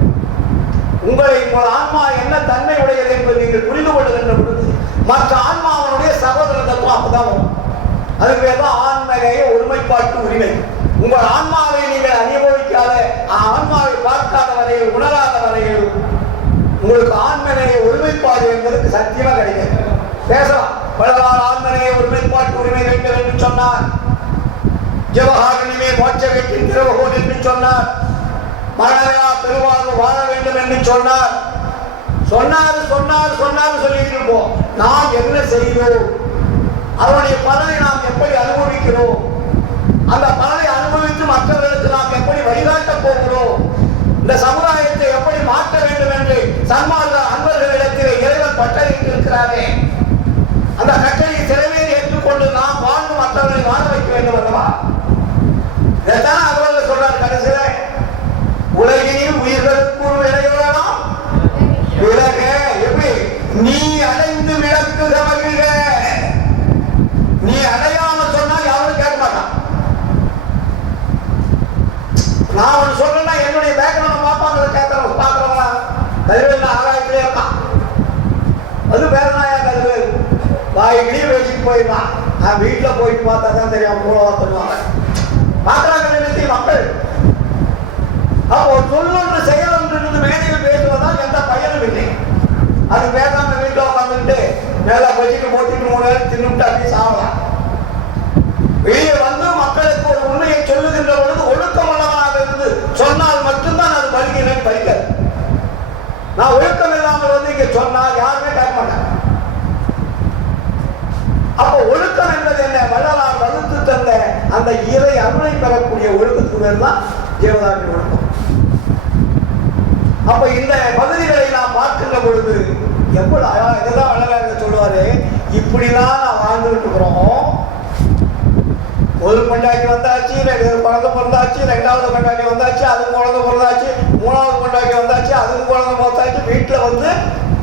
உங்கள் ஆன்மா என்ன தன்மை உடையது என்பது நீங்கள் புரிந்து கொள்ளுகின்ற பொழுது மற்ற ஆன்மாவனுடைய சகோதர தத்துவம் அப்பதான் வரும். அதுக்கு பேர் தான் ஆன்ம நேய ஒருமைப்பாட்டு உரிமை. உங்கள் ஆன்மாவை நீங்கள் அனுபவிக்காத, ஆன்மாவை பார்க்காத வரையில், உணராத வரையில் உங்களுக்கு ஆன்ம நேய ஒருமைப்பாடு என்பதற்கு சத்தியமா கிடையாது. பேசலாம், வள்ளலார் ஆன்மநேய ஒருமைப்பாட்டு உரிமை வேண்டும் என்று சொன்னார். ஜவஹாரனிமே மோட்ச வீட்டின் திறவுகோல் என்று சொன்னார். மரணமையா பெருவாழ்வு வாழ வேண்டும் என்று சொன்னார். சொன்னார் சொல்லிட்டு இருப்போம். நாம் என்ன செய்கிறோம், அவருடைய பலனை நாம் எப்படி அனுபவிக்கிறோம், அந்த பலனை அனுபவித்து மற்றவர்களுக்கு நாம் எப்படி வழிகாட்ட போகிறோம், இந்த சமுதாயத்தை எப்படி மாற்ற வேண்டும் என்று சன்மார்க்க அன்பர்களிடத்தில் இறைவன் பட்டறிட்டு இருக்கிறாரே, அந்த கட்டளை சிறமையை ஏற்றுக்கொண்டு நாம் வாழ்ந்து மற்றவர்களை வாழ வைக்க வேண்டும் அல்லவா? இதைத்தான் அவர்கள் சொல்றார் கடைசியில, உலகினில் உயிர்களுக்கு இடையோடலாம் விலக. எப்படி? நீ அடைந்து விளக்குக மகிழ்க. நீ அடையாம சொன்னா யாரும் கேட்க மாட்டான். நான் ஒன்று சொல்றேன்னா என்னுடைய பேக்ரவுண்ட் பார்ப்பாங்க, கேட்கறவங்க பார்க்கறவங்களா கல்வியில் ஆராய்ச்சியிலே இருக்கான். அது வேறனாயா கல்வி வாய்கிலேயே வச்சுட்டு போயிடலாம். நான் வீட்டில் போயிட்டு பார்த்தா தான் தெரியும் மூலவா சொல்லுவாங்க. பார்க்கறாங்க மக்கள். அப்போ சொல்லொன்று செயலொன்று மேடையில் பேசுவதால் எந்த பயனும் இல்லை. அது பேசாம வீட்டில் உட்காந்துட்டு மேல வச்சுட்டு போட்டுட்டு 3 நேரம் தின்னுட்டு அப்படி சாவலாம். வெளியே வந்து மக்களுக்கு ஒரு உண்மையை சொல்லுகின்ற பொழுது ஒழுக்கமல்லமாக இருந்து சொன்னால் மட்டும்தான் அது பலிக்கிறேன் பலிக்காது. நான் ஒழுக்கம் இல்லாமல் வந்து இங்க சொன்னால் யாருமே கேட்க மாட்டாங்க. அந்த இறை அருளை பெறக்கூடிய ஒழுக்கத்துக்கு பேர் தான் ஜீவகாருண்ய ஒழுக்கம். அப்ப இந்த பகுதிகளை நாம் பார்க்கின்ற பொழுது எவ்வளவு இதுதான் வள்ளலார் சொல்லுவாரு, இப்படிலாம் நான் வாழ்ந்துட்டு இருக்கிறோம். ஒரு கொண்டாட்டி வந்தாச்சு, குழந்தை பிறந்தாச்சு, ரெண்டாவது கொண்டாட்டி வந்தாச்சு, அதுவும் குழந்தை பிறந்தாச்சு, மூணாவது கொண்டாட்டி வந்தாச்சு, அதுவும் குழந்தை பிறந்தாச்சு. வீட்டில் வந்து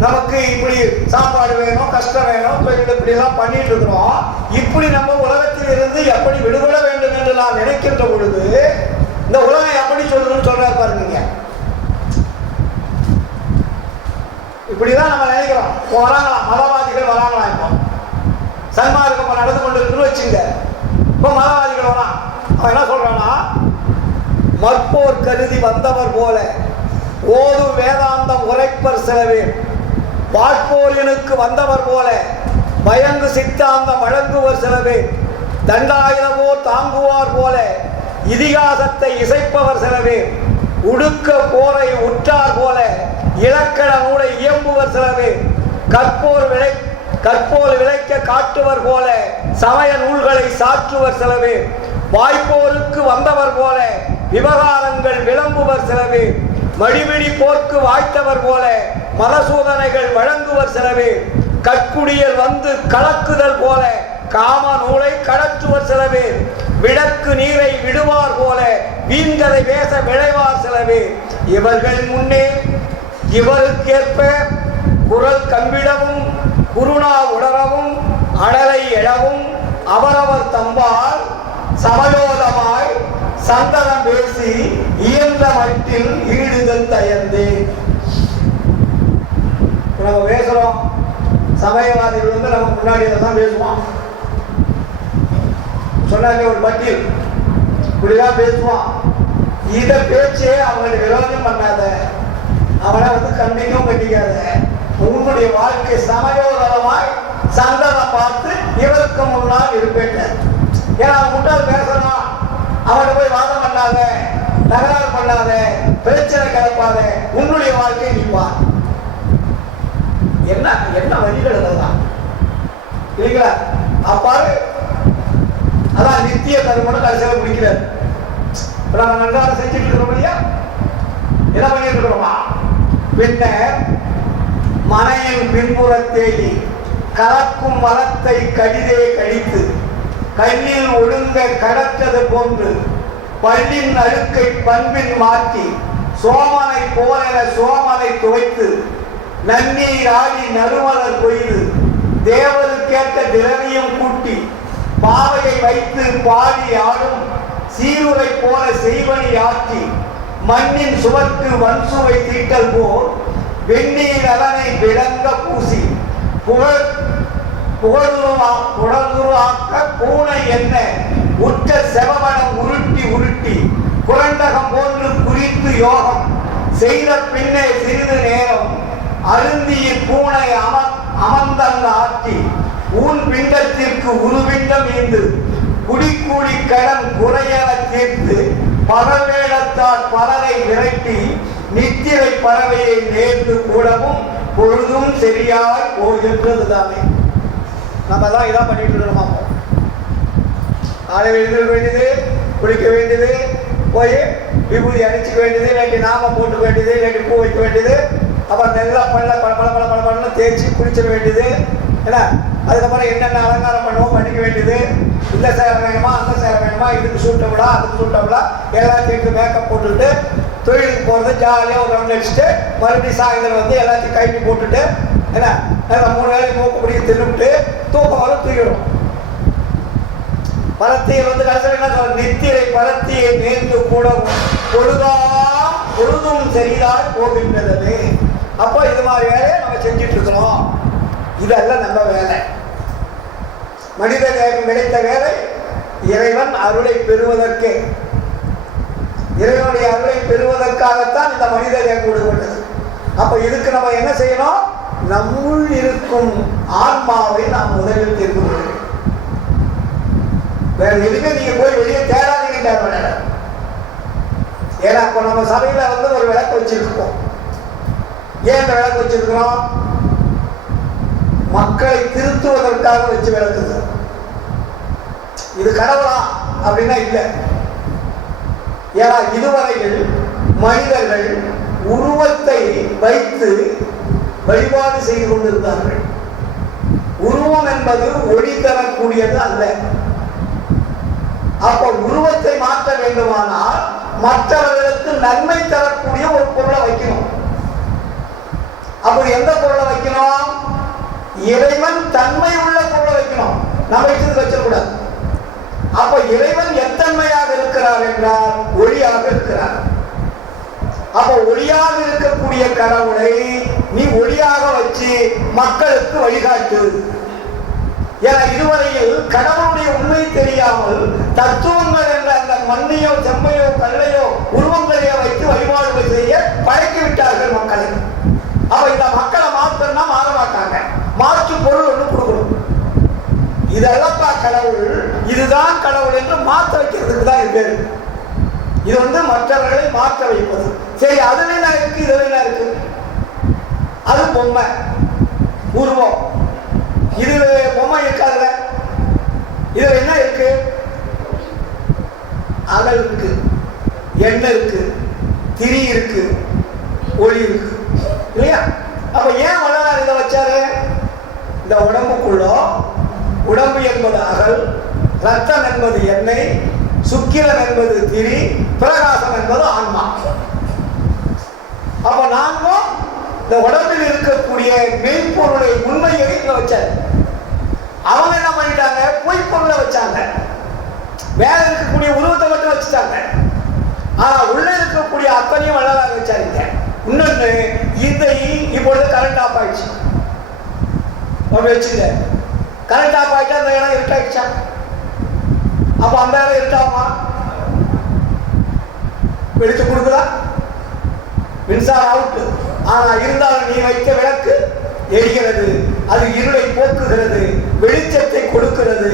நமக்கு இப்படி சாப்பாடு வேணும், கஷ்டம் வேணும், இப்படிலாம் பண்ணிட்டு இருக்கிறோம். இப்படி நம்ம உலகத்தில் இருந்து எப்படி விடுபட வேண்டும் என்று நான் நினைக்கின்ற பொழுது இந்த உலகம் எப்படி சொல்றதுன்னு சொல்றாரு பாருங்க. இப்படிதான் நம்ம நினைக்கிறோம். வராங்களாம், மதவாதிகள் வராங்களாம். இப்போ சன்மார்க்கம் நடந்து கொண்டு இருக்குன்னு வச்சுங்க. இப்போ மதவாதிகள் வரான். அவன் என்ன சொல்றானா, மற்போர் கருதி வந்தவர் போல ஓது வேதாந்தம் உரைப்பர் சிலவே, வாழ்போரியனுக்கு வந்தவர் போல பயங்கு சித்தாந்தம் வழங்குவர் சிலவே, தண்டாயுதமோ தாங்குவார் போல இதிகாசத்தை இசைப்பவர் சிலவே, உடுக்க போரை உற்றார் போல இலக்கண நூலை இயம்புவர் சிலவே, கற்போர் விளைக்க காட்டுவர் போல சமய நூல்களை சாற்றுவர் சிலவே, வாய்ப்போருக்கு வந்தவர் போல விவகாரங்கள் விளம்புவர் சிலவே, மடிபிடி போர்க்கு வாய்த்தவர் போல மதசூதனைகள் வழங்குவர் சிலவே, கற்குடியல் வந்து கலக்குதல் போல காம நூலை கடற்றுவர் சிலவே, விளக்கு நீரை விடுவார் போல வீண்கதை பேச விளைவார் சிலவே, இவர்கள் முன்னே இவருக்கேற்ப குரல் கம்பிடவும் குருணா உணரவும் அடலை எழவும் அவரவர் தம்பால் சமயோதமாய் சந்தனம் பேசி இயன்ற மட்டில் ஈடுதல் தயர்ந்தே. நம்ம பேசுறோம், சமயவாதிகள் வந்து நம்ம முன்னாடி தான் பேசுவான். சொன்னாங்க ஒரு பட்டியல் இப்படிதான் பேசுவான். இத பேச்சே அவங்களை விரோதம் பண்ணாத, அவனை வந்து கண்டிக்கும் கட்டிக்காத. உன்னுடைய வாழ்க்கை சமயோதரமாய் சந்தனம் பார்த்து இவருக்கு முன்னால் இருப்பேன். ஏன்னா அவன் முட்டால் பேசணும், அவனை போய் வாதம் பண்ணாத, தகராறு பண்ணாத, பிரச்சனை கிளப்பாத, உன்னுடைய வாழ்க்கை நிற்பான். என்ன என்ன வழிகள் தான் இல்லைங்களா? அப்பாரு அதான் நித்திய கருமன்னு கடைசியில் முடிக்கிறார். நம்ம நன்றாக செஞ்சுட்டு இருக்கிறோம் இல்லையா? என்ன பண்ணிட்டு இருக்கிறோமா? பின்னர் மனையின் பின்புறத்தேடி கலக்கும் மரத்தை கடிதே கடித்து கண்ணில் ஒழுங்க கடற்றது போன்று பள்ளின் அழுக்கை பண்பின் மாற்றி சோமனை போல சோமனை துவைத்து நன்னீர் ஆடி நறுமலர் கொய்து தேவருக்கேற்ற திரவியம் கூட்டி பாவையை வைத்து பாடி ஆடும் சீருரை போல செய்வனி ஆற்றி மண்ணின் சுவர்க்கு வன்சுவை தீட்டல் போல் வெந்நீர் அதனை விளங்க பூசி புகழுருவாக்க பூனை என்ன உற்ற செவமனம் உருட்டி உருட்டி குரண்டகம் போன்று குறித்து யோகம் செய்த பின்னே சிறிது நேரம் அருந்தியின் பூனை அமர்ந்தங்க ஆற்றி ஊன் பிண்டத்திற்கு உருவிண்டம் ஈந்து குடிக்கூடி கடன் குறையென தீர்த்து பகவேடத்தால் பலரை விரட்டி நித்திரை பறவையை நேர்ந்து கூடவும் பொழுதும் சரியாய் போகின்றது தானே. நம்ம தான் இதான் பண்ணிட்டு இருக்கோமா? காலையில் எழுந்திருக்க வேண்டியது, குளிக்க வேண்டியது, போய் விபூதி அடிச்சுக்க வேண்டியது, இல்லாட்டி நாமம் போட்டுக்க வேண்டியது, இல்லாட்டி பூ வைக்க வேண்டியது, அப்புறம் நல்லா பல தேய்ச்சி குளிச்சிட வேண்டியது. ஏன்னா அதுக்கப்புறம் என்னென்ன அலங்காரம் பண்ணுவோம் பண்ணிக்க வேண்டியது. இந்த சேலை வேணுமா, அந்த சேலை வேணுமா, இதுக்கு சூட்ட விடா, அதுக்கு சூட்ட விடா, எல்லாத்தையும் மேக்கப் போட்டுக்கிட்டு தொழிலுக்கு போகிறது, ஜாலியாக ஒரு ரவுண்ட் அடிச்சுட்டு மறுபடியும் சாயந்தரம் வந்து எல்லாத்தையும் கைப்பி போட்டுட்டு ஏன்னா 3 வேலைக்கு மூக்கு பிடிக்க தின்னுட்டு தூக்கம் வர தூக்கிடும். பரத்தியை வந்து கடைசியில் என்ன சொல்ற, நித்திரை பரத்தியை நேர்ந்து கூட பொழுதும் சரிதான் போகின்றது. அப்போ இது மாதிரி வேலையை நம்ம செஞ்சுட்டு இருக்கிறோம். இதெல்லாம் நம்ம வேலை. மனித தேகம் கிடைத்த வேலை இறைவன் அருளை பெறுவதற்கு, இறைவனுடைய அருளை பெறுவதற்காகத்தான் இந்த மனித தேகம் கொடுக்கப்பட்டது. அப்போ இதுக்கு நம்ம என்ன செய்யணும்? நம்முள் இருக்கும் ஆன்மாவை நாம் முதலில் தெரிந்து கொள்ள வேண்டும். வேற எதுவுமே நீங்க போய் வெளியே தேடாதீங்க. ஏன்னா இப்போ நம்ம சபையில வந்து ஒரு விளக்கு வச்சிருக்கோம். ஏன் இந்த விளக்கு வச்சிருக்கிறோம்? மக்களை திருத்துவதற்காக வச்சு விளக்குது. இது கடவுளா? அப்படின்னா இல்லை. ஏன்னா இதுவரையில் மனிதர்கள் உருவத்தை வைத்து வழிபாடு செய்து கொண்டிருந்தார்கள். உருவம் என்பது ஒளி தரக்கூடியது அல்ல. அப்ப உருவத்தை மாற்ற வேண்டுமானால் மற்றவர்களுக்கு நன்மை தரக்கூடிய ஒரு பொருளை வைக்கணும். அப்படி எந்த பொருளை வைக்கணும்? இறைவன் தன்மை உள்ள பொருளை வைக்கணும். நம்ம வச்சது வச்சிடக்கூடாது. அப்ப இறைவன் எத்தன்மையாக இருக்கிறார் என்றால் ஒளியாக இருக்கிறார். அப்ப ஒளியாக இருக்கக்கூடிய கடவுளை நீ ஒளியாக வச்சு மக்களுக்கு வழிகாட்டு. ஏன்னா இதுவரையில் கடவுளுடைய உண்மை தெரியாமல் தத்துவங்கள் என்ற அந்த மண்ணையோ செம்மையோ கல்லையோ உருவங்களையோ வைத்து வழிபாடுகள் செய்ய பழக்கி விட்டார்கள் மக்களை. அப்ப இந்த மக்களை மாற்றம்னா மாற மாட்டாங்க. மாற்று பொருள் ஒன்று கொடுக்கணும். இதெல்லாம் கடவுள், இதுதான் கடவுள் என்று மாற்ற வைக்கிறதுக்கு தான் இது பேரு. இது மற்றவர்களை மாற்ற வைப்பது. சரி, அதுல என்ன இருக்கு, இதுல என்ன இருக்கு? அது பொம்மை, உருவம். இது பொம்மை இருக்காதுல, இதுல என்ன இருக்கு? அகல் இருக்கு, எண்ணெய் இருக்கு, திரி இருக்கு, ஒளி இருக்கு, இல்லையா? அப்ப ஏன் வள்ளலார் இதை வச்சாரு? இந்த உடம்புக்குள்ள உடம்பு என்பது அகல், ரத்தம் என்பது எண்ணெய், சுக்கிரம் என்பது திரி, பிரகாசம் என்பது ஆன்மா. அப்ப நாமும் இந்த உடம்பில் இருக்கக்கூடிய மெய்ப்பொருளை உண்மையை இங்க வச்சாரு. அவங்க என்ன பண்ணிட்டாங்க? பொய்ப்பொருளை வச்சாங்க. மேல இருக்கக்கூடிய உருவத்தை மட்டும் வச்சுட்டாங்க. ஆனா உள்ள இருக்கக்கூடிய அத்தனையும் வள்ளலார் வச்சாருங்க. இன்னொன்னு, இதை இப்பொழுது கரண்ட் ஆஃப் ஆயிடுச்சு வச்சுங்க. கரண்ட் ஆஃப் ஆயிட்டா அந்த இடம் இருட்டாயிடுச்சா? அப்ப அந்த இடம் இருட்டாமா? வெளிச்சு கொடுக்குதா? மின்சாரம் அவுட்டு. ஆனா இருந்தாலும் நீ வைத்த விளக்கு எரிகிறது. அது இருளை போக்குகிறது, வெளிச்சத்தை கொடுக்கிறது.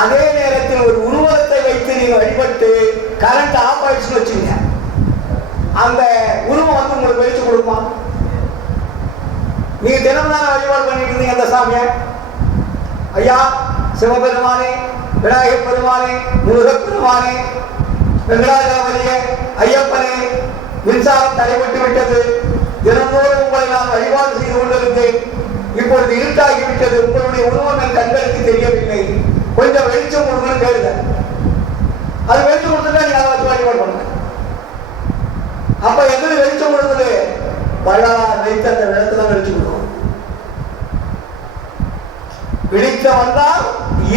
அதே நேரத்தில் ஒரு உருவத்தை வைத்து நீங்க வழிபட்டு கரண்ட் ஆஃப் ஆயிடுச்சுன்னு வச்சுங்க, அந்த உருவம் உங்களுக்கு வெளிச்சு கொடுக்குமா? நீங்க தினம் தானே வழிபாடு பண்ணிட்டு இருந்தீங்க அந்த சாமியை. ஐயா சிவபெருமானே, விநாயகப் பெருமானே, முருகப் பெருமானே, வெங்கடாஜலபதியே, ஐயப்பனே, மின்சாரம் தடைபட்டு விட்டது. தினந்தோறும் உங்களை நான் வழிபாடு செய்து கொண்டிருந்தேன். இப்பொழுது இருட்டாகிவிட்டது. உங்களுடைய உருவம் என் கண்களுக்கு தெரியவில்லை. கொஞ்சம் வெளிச்சம் கொடுக்கணும் கேளுங்க. அது வெளிச்சம் கொடுத்துட்டா நீங்க அதை வச்சு வழிபாடு பண்ணுங்க. அப்ப எது வெளிச்சம் கொடுக்குது? வள்ளலார் வைத்த அந்த விளக்கு தான் வெளிச்சம் கொடுக்கும். வெளிச்சம் வந்தால்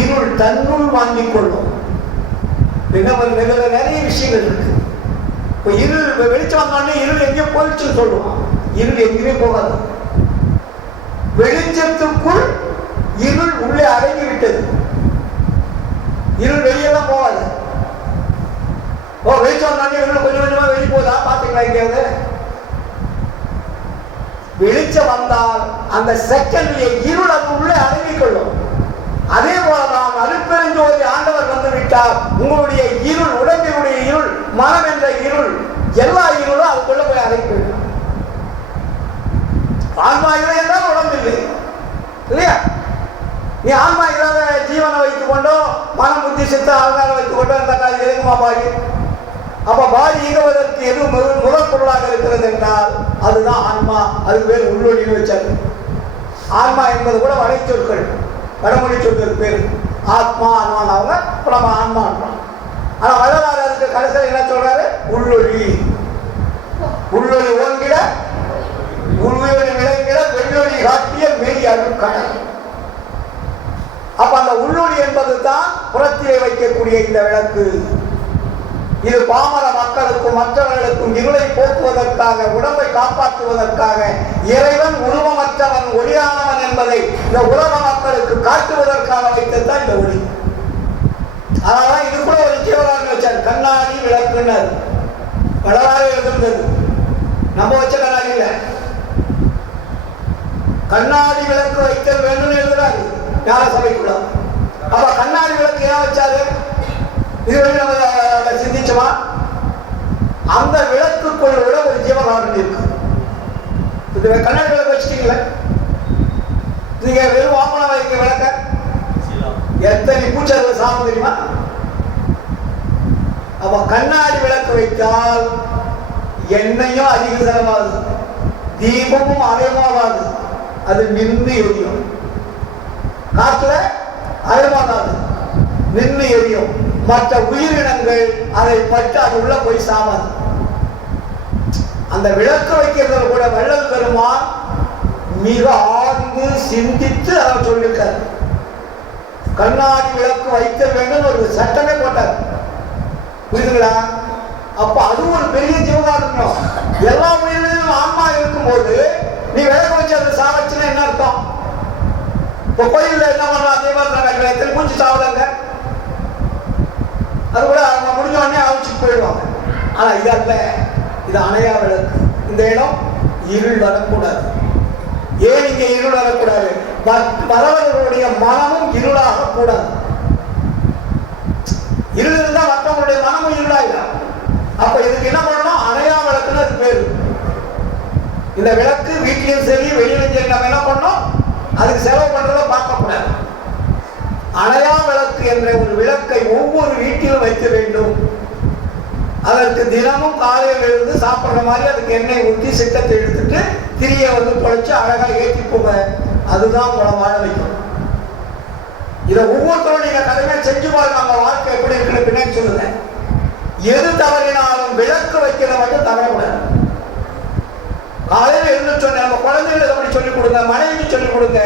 இருள் தன்னுள் வாங்கிக் கொள்ளும். நிறைய விஷயங்கள் இருக்கு. இப்ப இருள் வெளிச்சம் வந்தோடனே இருள் எங்கே போயிடுச்சுன்னு சொல்லுவான். இருள் எங்கேயுமே போகாது. வெளிச்சத்துக்குள் இருள் உள்ளே அடங்கி விட்டது. இருள் வெளியெல்லாம் போகாது. வெளிச்சம் வந்தோடனே இருள் கொஞ்சம் கொஞ்சமா வெளியே போதா? பாத்தீங்களா எங்கேயாவது? வெளிச்சம் வந்தால் அந்த செகண்ட்ல இருள் அது உள்ளே அடங்கிக் கொள்ளும். அதே போலதான் அருட்பெருஞ்சோதி ஆண்டவர் வந்து விட்டார். உங்களுடைய இருள், உடம்பினுடைய இருள், மனம் என்ற இருள், எல்லா இருளும் அதுக்குள்ள போய் அடங்கி. ஆன்மா இல்லை என்றால் உடம்பு இல்லை, இல்லையா? நீ ஆன்மா இல்லாத ஜீவனை வைத்துக் கொண்டோ, மனம், புத்தி, சித்த, அகங்காரம் வைத்துக் கொண்டோ இந்த காலம் இருக்குமா பாடி? அப்ப பாடி இயங்குவதற்கு எது முதல் பொருளாக இருக்கிறது என்றால் அதுதான் ஆன்மா. அதுக்கு பேர் உள்ளொளின்னு வச்சாரு. ஆன்மா என்பது கூட வடை சொற்கள், வடமொழி சொற்கள் பேரு. ஆத்மா ஆன்மானவங்க இப்ப நம்ம ஆன்மான்றோம். ஆனா வள்ளலார் அதுக்கு கடைசியில் என்ன சொல்றாரு? உள்ளொளி. உள்ளொளி ஓங்கிட, உள்வொளி விளங்கிட, வெள்ளொளி காட்டிய மெய் அருட்கடல். அப்ப அந்த உள்ளொளி என்பது தான் புறத்திலே வைக்கக்கூடிய இந்த விளக்கு. இது பாமர மக்களுக்கும் மற்றவர்களுக்கும் இருளை போக்குவதற்காக, உடம்பை காப்பாற்றுவதற்காக இறைவன் உருவமற்றவன், ஒளியானவன் என்பதை இந்த உலக மக்களுக்கு காட்டுவதற்காக வைத்ததுதான் இந்த ஒளி. அதனாலதான் இது கூட ஒரு ஜீவராக வச்சார். கண்ணாடி விளக்குன்னாரு. வள்ளலாரே எழுதுறது. நம்ம வச்ச கண்ணாடி இல்ல. கண்ணாடி விளக்கு வைத்தல் வேண்டும் எழுதுறாரு ஞான சபைக்குள்ள. அப்ப கண்ணாடி விளக்கு ஏன் வச்சாரு? இது நம்ம சிந்திச்சோமா? அந்த விளக்குக்குள்ள ஒரு ஜீவகாரணம் இருக்கு. இது கண்ணாடி விளக்கு வச்சுட்டீங்களே, நீங்க வெறும் வாப்பனா வைக்க விளக்க எத்தனை பூச்சார்கள் சாப்பிட தெரியுமா? அப்ப கண்ணாடி விளக்கு வைத்தால் எண்ணெயும் அதிக செலவாகுது, தீபமும் அதிகமாகாது, அது நின்று எரியும். காற்றுல அதிகமாகாது, நின்று எரியும். மற்ற உயிரினங்கள் அதை பற்றி அது உள்ள போய் சாமாது. அந்த விளக்கு வைக்கிறதுல கூட வள்ளல் பெருமான் மிக ஆழ்ந்து சிந்தித்து அதை சொல்லியிருக்காரு. கண்ணாடி விளக்கு வைக்க வேண்டும் ஒரு சட்டமே போட்டார். புரியுதுங்களா? அப்ப அது ஒரு பெரிய ஜீவகாருண்யம். எல்லா உயிரிலும் ஆன்மா இருக்கும்போது நீ விளக்கு வச்சு அதை சாவச்சுன்னா என்ன அர்த்தம்? இப்ப கோயில்ல என்ன பண்றோம்? அதே மாதிரி எத்தனை மூச்சு சாவதாங்க, அது கூட அவங்க முடிஞ்ச உடனே அழிச்சுட்டு போயிடுவாங்க. ஆனா இது அல்ல, இது அணையா விளக்கு. இந்த இடம் இருள் வரக்கூடாது. ஏன் இங்க இருள் வரக்கூடாது? வரவர்களுடைய மனமும் இருளாக கூடாது. இருள் இருந்தா மற்றவங்களுடைய மனமும் இருளாயிடும். அப்ப இதுக்கு என்ன பண்ணணும்? அணையா விளக்குன்னு அது பேரு. இந்த விளக்கு வீட்டிலும் சரி வெளியிலும் சரி நம்ம என்ன பண்ணோம்? அதுக்கு செலவு பண்றதை பார்க்க கூடாது. அணையா விளக்கு என்ற ஒரு விளக்கை ஒவ்வொரு வீட்டிலும் வைக்க வேண்டும். அதற்கு தினமும் காலையில் இருந்து சாப்பிட்ற மாதிரி அதுக்கு எண்ணெய் ஊற்றி சிட்டத்தை எடுத்துட்டு திரியை தொலைச்சு அழகா ஏற்றி போக, அதுதான் உங்களை வாழ வைக்கும். இதை ஒவ்வொருத்தரும் நீங்க கதையா செஞ்சு பாருங்க. நம்ம வாழ்க்கை எப்படி இருக்குன்னு பின்னாடி சொல்லுங்க. எது தவறினாலும் விளக்கு வைக்கிறத மட்டும் தவறக்கூடாது. காலையில இருந்து சொன்ன நம்ம குழந்தைகளை அப்படி சொல்லிக் கொடுங்க, மனைவி சொல்லிக் கொடுங்க,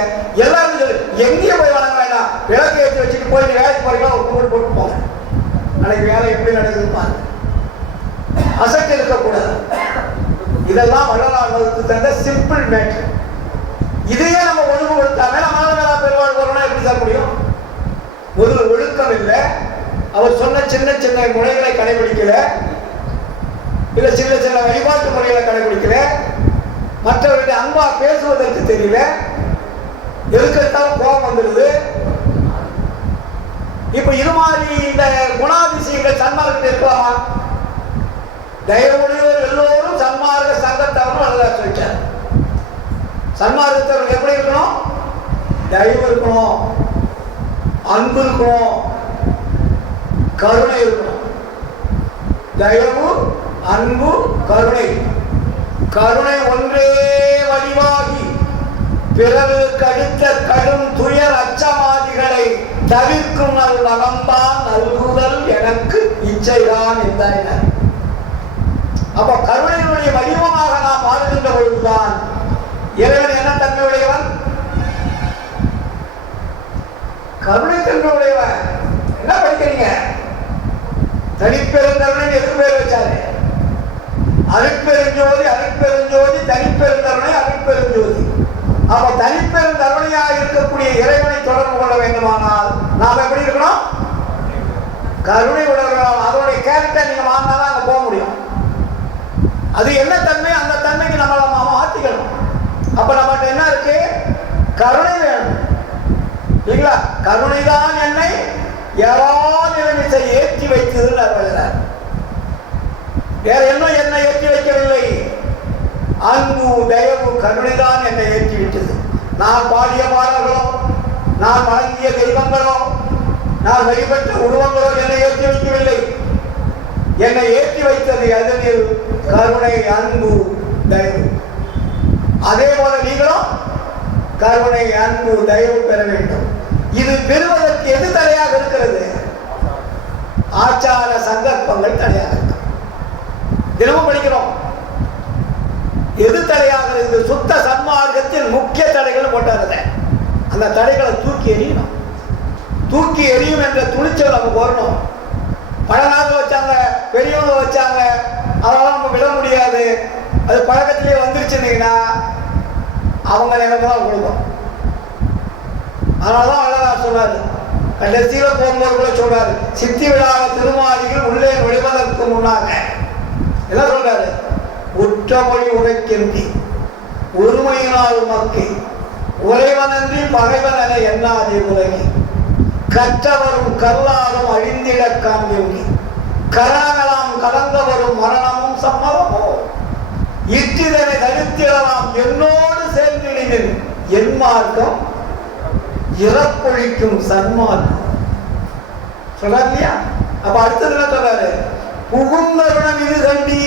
எல்லாரும் சொல்லி எங்கேயும் போய் வணங்க வேண்டாம். விளக்கு ஏற்றி வச்சுட்டு போய் வேலைக்கு போறீங்களா ஒரு கூடு போட்டு போங்க. நாளைக்கு வேலை எப்படி நடக்குதுன்னு பாருங்க. அசட்டு இருக்கக்கூடாது. இதெல்லாம் வள்ளலார் வகுத்து தந்த சிம்பிள் மேட்ரு. இதையே நம்ம ஒழுங்குபடுத்தாம நம்மளால பெருவாழ் வரணும் எப்படி சார் முடியும்? ஒரு ஒழுக்கம் இல்லை. அவர் சொன்ன சின்ன சின்ன முறைகளை கடைபிடிக்கல, இல்ல சின்ன சின்ன வழிபாட்டு முறைகளை கடைபிடிக்கல, மற்றவர்கிட்ட அன்பா பேசுவதற்கு தெரியல, எதுக்கெடுத்தாலும் கோபம் வந்துடுது. இப்ப இது மாதிரி இந்த குணாதிசயங்கள் சன்மார்க்கத்தில் இருக்கலாமா? தயவுடையோர் எல்லோரும் சன்மார்க்க சங்கத்தவரும் நல்லா சொல்லிட்டார். சன்மார்க்கத்தவர்கள் எப்படி இருக்கணும்? தயவு இருக்கணும், அன்பு இருக்கணும், கருணை இருக்கணும். தயவு, அன்பு, கருணை. கருணை ஒன்றே வடிவாகி பிறருக்கு அளித்த கடும் துயர் அச்சமாதிகளை தவிர்க்கும் நல் நலம்தான் நல்குதல் எனக்கு இச்சைதான் என்றார். அப்ப கருணையினுடைய வடிவமாக நாம் வாழ்கின்ற பொழுதுதான் இறைவன் என்ன தன்மையுடையவன்? கருணை தன்மையுடையவன். என்ன படிக்கிறீங்க? தனிப்பெருந்தருணை எது பேர் வச்சாரு? அருட்பெருஞ்சோதி, அருட்பெருஞ்சோதி, தனிப்பெருந்தருணை, அருட்பெருஞ்சோதி. அப்ப தனிப்பெருந்தருணையாக இருக்கக்கூடிய இறைவனை தொடர்பு கொள்ள வேண்டுமானால் நாம் எப்படி இருக்கணும்? கருணை உணர்வு. அதோடைய கேரக்டர் நீங்க மாறினாதான் அங்க போக முடியும். அது என்ன தன்மை? அந்த தன்மைக்கு நம்மளை மாற்றிக்கணும். அப்ப நம்மகிட்ட என்ன இருக்கு? கருணை வேணும் இல்லைங்களா? கருணை தான் என்னை யாராவது ஏற்றி வைத்ததுன்னு வருகிறார். வேற என்ன என்னை ஏற்றி வைக்கவில்லை. அன்பு, தயவு, கருணைதான் என்னை ஏற்றி விட்டது. நான் பாடிய பாடல்களோ, நான் வழங்கிய தெய்வங்களோ, நான் வழிபட்ட உருவங்களோ என்னை ஏற்றி வைக்கவில்லை. என்னை ஏற்றி வைத்தது அதனில் கருணை, அன்பு, தயவு. அதே போல நீங்களும் கருணை, அன்பு, தயவு பெற வேண்டும். இது பெறுவதற்கு எது தடையாக இருக்கிறது? ஆச்சார சங்கல்பங்கள் தடையாக இருக்கு. தினமும் படிக்கிறோம். எது தடையாக இருக்குது? சுத்த சன்மார்க்கத்தில் முக்கிய தடைகள் போட்டாருங்க. அந்த தடைகளை தூக்கி எறியணும். தூக்கி எறியும் என்ற துணிச்சல் நமக்கு வரணும். பழங்காக வச்சாங்க, பெரியவங்க வச்சாங்க, அதெல்லாம் நம்ம விட முடியாது. அது பழக்கத்திலேயே வந்துருச்சுன்னா அவங்க நிலைமைதான் கொடுக்கும். அதனாலதான் வள்ளலார் சொன்னாரு, கடைசியில போகும்போது கூட சொல்றாரு, சித்தி விழாக திருமாளிகள் உள்ளே நுழைவதற்கு முன்னாக என்ன சொல்றாரு? உற்றமொழி உரைக்கின்றி ஒருமையினால் உமக்கு உறைவனன்றி பகைவன் என எண்ணாதே உலகி கற்றவரும் கல்லாரும் அழிந்திட காண்பி கரணங்களாம் கலந்தவரும் மரணமும் சம்மதமோ இற்றிதனை தடுத்திடலாம் என்னோடு சேர்ந்திடின் என் மார்க்கம் இறப்பொழிக்கும் சன்மார்க்கம் சொல்றாரு இல்லையா? அப்ப அடுத்தது என்ன சொல்றாரு? புகுந்தருணம் இது கண்டி.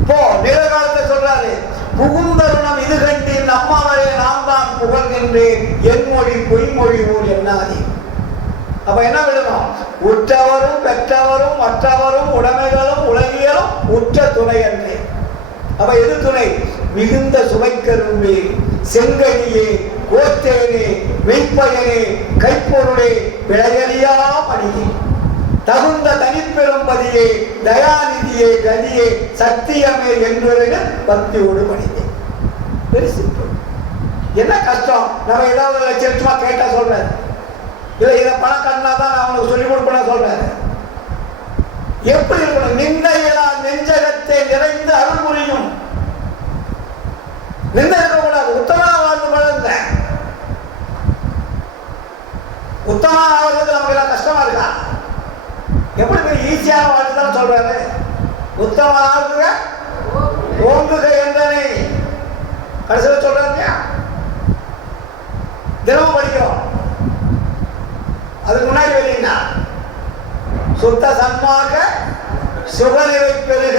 இப்போ நிகழ்காலத்தை சொல்றாரு, புகுந்தருணம் இது கண்டி நம்மவரே நாம் தான் புகழ்கின்றேன் என் மொழி பொய்மொழி ஊர் என்னாதி. அப்ப என்ன விடணும்? உற்றவரும் பெற்றவரும் மற்றவரும் உடைமைகளும் உலகியலும் உற்ற துணை அன்றே. அப்ப எது துணை? மிகுந்த சுவைக்கரும்பே, செங்கனியே, கோத்தேனே, மெய்ப்பயனே, கைப்பொருளே, விளையலியா மணியே, தகுந்த தனிப்பெரும்பதியே, தயாநிதியே, கதியே, சத்தியமே என்று பக்தியோடு மணியே. Very simple. என்ன கஷ்டம்? நம்ம ஏதாவது லட்சமா கேட்டா சொல்றாரு, இல்ல இதை பணம் கண்ணா தான் நான் அவனுக்கு சொல்லிக் கொடுப்பேன் சொல்றாரு. எப்படி இருக்கணும்? நிந்தையெல்லாம் நெஞ்சகத்தை நிறைந்து அருள் புரியும். நிந்தை இருக்கக்கூடாது. உத்தமா வாழ்ந்து பழங்க. உத்தமா ஆகிறதுக்கு நமக்கு எல்லாம் கஷ்டமா இருக்கா? எப்படி ஈஸியான வாழ்த்துதான் சொல்றாரு. உத்தம ஆகுக ஓங்குக என்றனை கடைசியில் சொல்றாங்க. தினமும் படிக்கிறோம். அதுக்கு முன்னாடி வெளியினா சுத்த சன்மாக சுகநிலை பெருக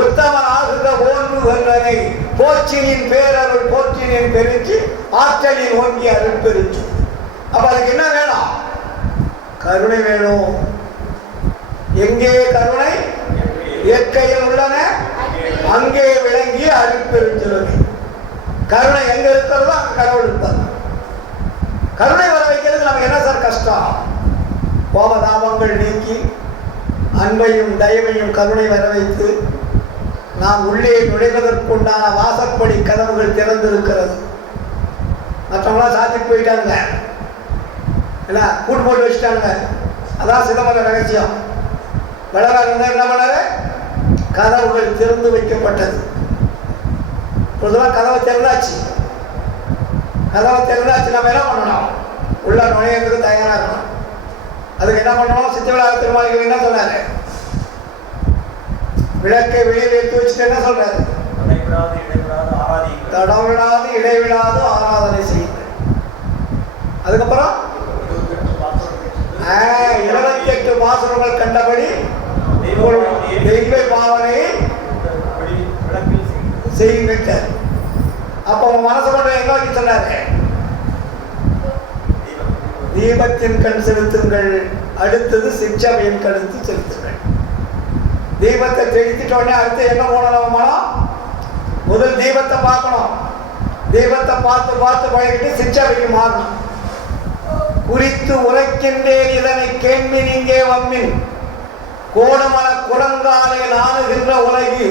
உத்தமன் ஆகுக ஓங்குகின்றனை போற்றினின் பேரருள் போற்றினின் பெருச்சி ஆற்றலின் ஓங்கி அருள் பெருச்சு. அப்ப அதுக்கு என்ன வேணும்? கருணை வேணும். எங்கே கருணை இயற்கையில் உள்ளன அங்கே விளங்கி அருள் பெருஞ்சுருளை. கருணை எங்க இருக்கிறதோ அங்க கடவுள் இருப்பார். கருணை வர வைக்கிறது நமக்கு என்ன சார் கஷ்டம்? கோபதாபங்கள் நீக்கி அன்பையும் தயவையும் கருணை வர வைத்து நாம் உள்ளே நுழைவதற்குண்டான வாசப்படி கதவுகள் திறந்திருக்கிறது. மற்றவங்களாம் சாத்தி போயிட்டாங்க, என்ன கூட்டு போட்டு வச்சுட்டாங்க. அதான் சிதம்பர ரகசியம். வளராக இருந்தால் என்ன பண்ணாரு? கதவுகள் திறந்து வைக்கப்பட்டது. கதவை திறந்தாச்சு. கதவை திறந்தாச்சு. நம்ம என்ன பண்ணணும்? உள்ள நுழையறதுக்கு தயாரா இருக்கணும். அதுக்கு என்ன பண்ணணும்? சித்தவிழா திருமாளிகள் என்ன சொன்னாரு? விளக்கை வெளியில் எடுத்து வச்சுட்டு என்ன சொல்றாரு? தடவிடாது இடைவிடாது ஆராதனை செய்யுங்க. அதுக்கப்புறம் 28 பாசுரங்கள் கண்டபடி தெய்வ பாவனை செய்யுங்க. அப்ப மனசு கொண்டு எங்க வச்சு சொன்னாரு? தீபத்தின் கண் செலுத்துங்கள், அடுத்தது சிற்சபையின் கழுத்து செலுத்துங்கள். தீபத்தை தெளித்துட்டோடனே அடுத்து எங்க போனோம்? மனம் முதல் தீபத்தை பார்க்கணும். தீபத்தை பார்த்து பார்த்து பழகிட்டு சிற்சபைக்கு மாறணும். குறித்து உரைக்கின்றேன் இதனை கேள்வி நீங்கே வம்மின் கோணமன குரங்காலே நாணுகின்ற உலகி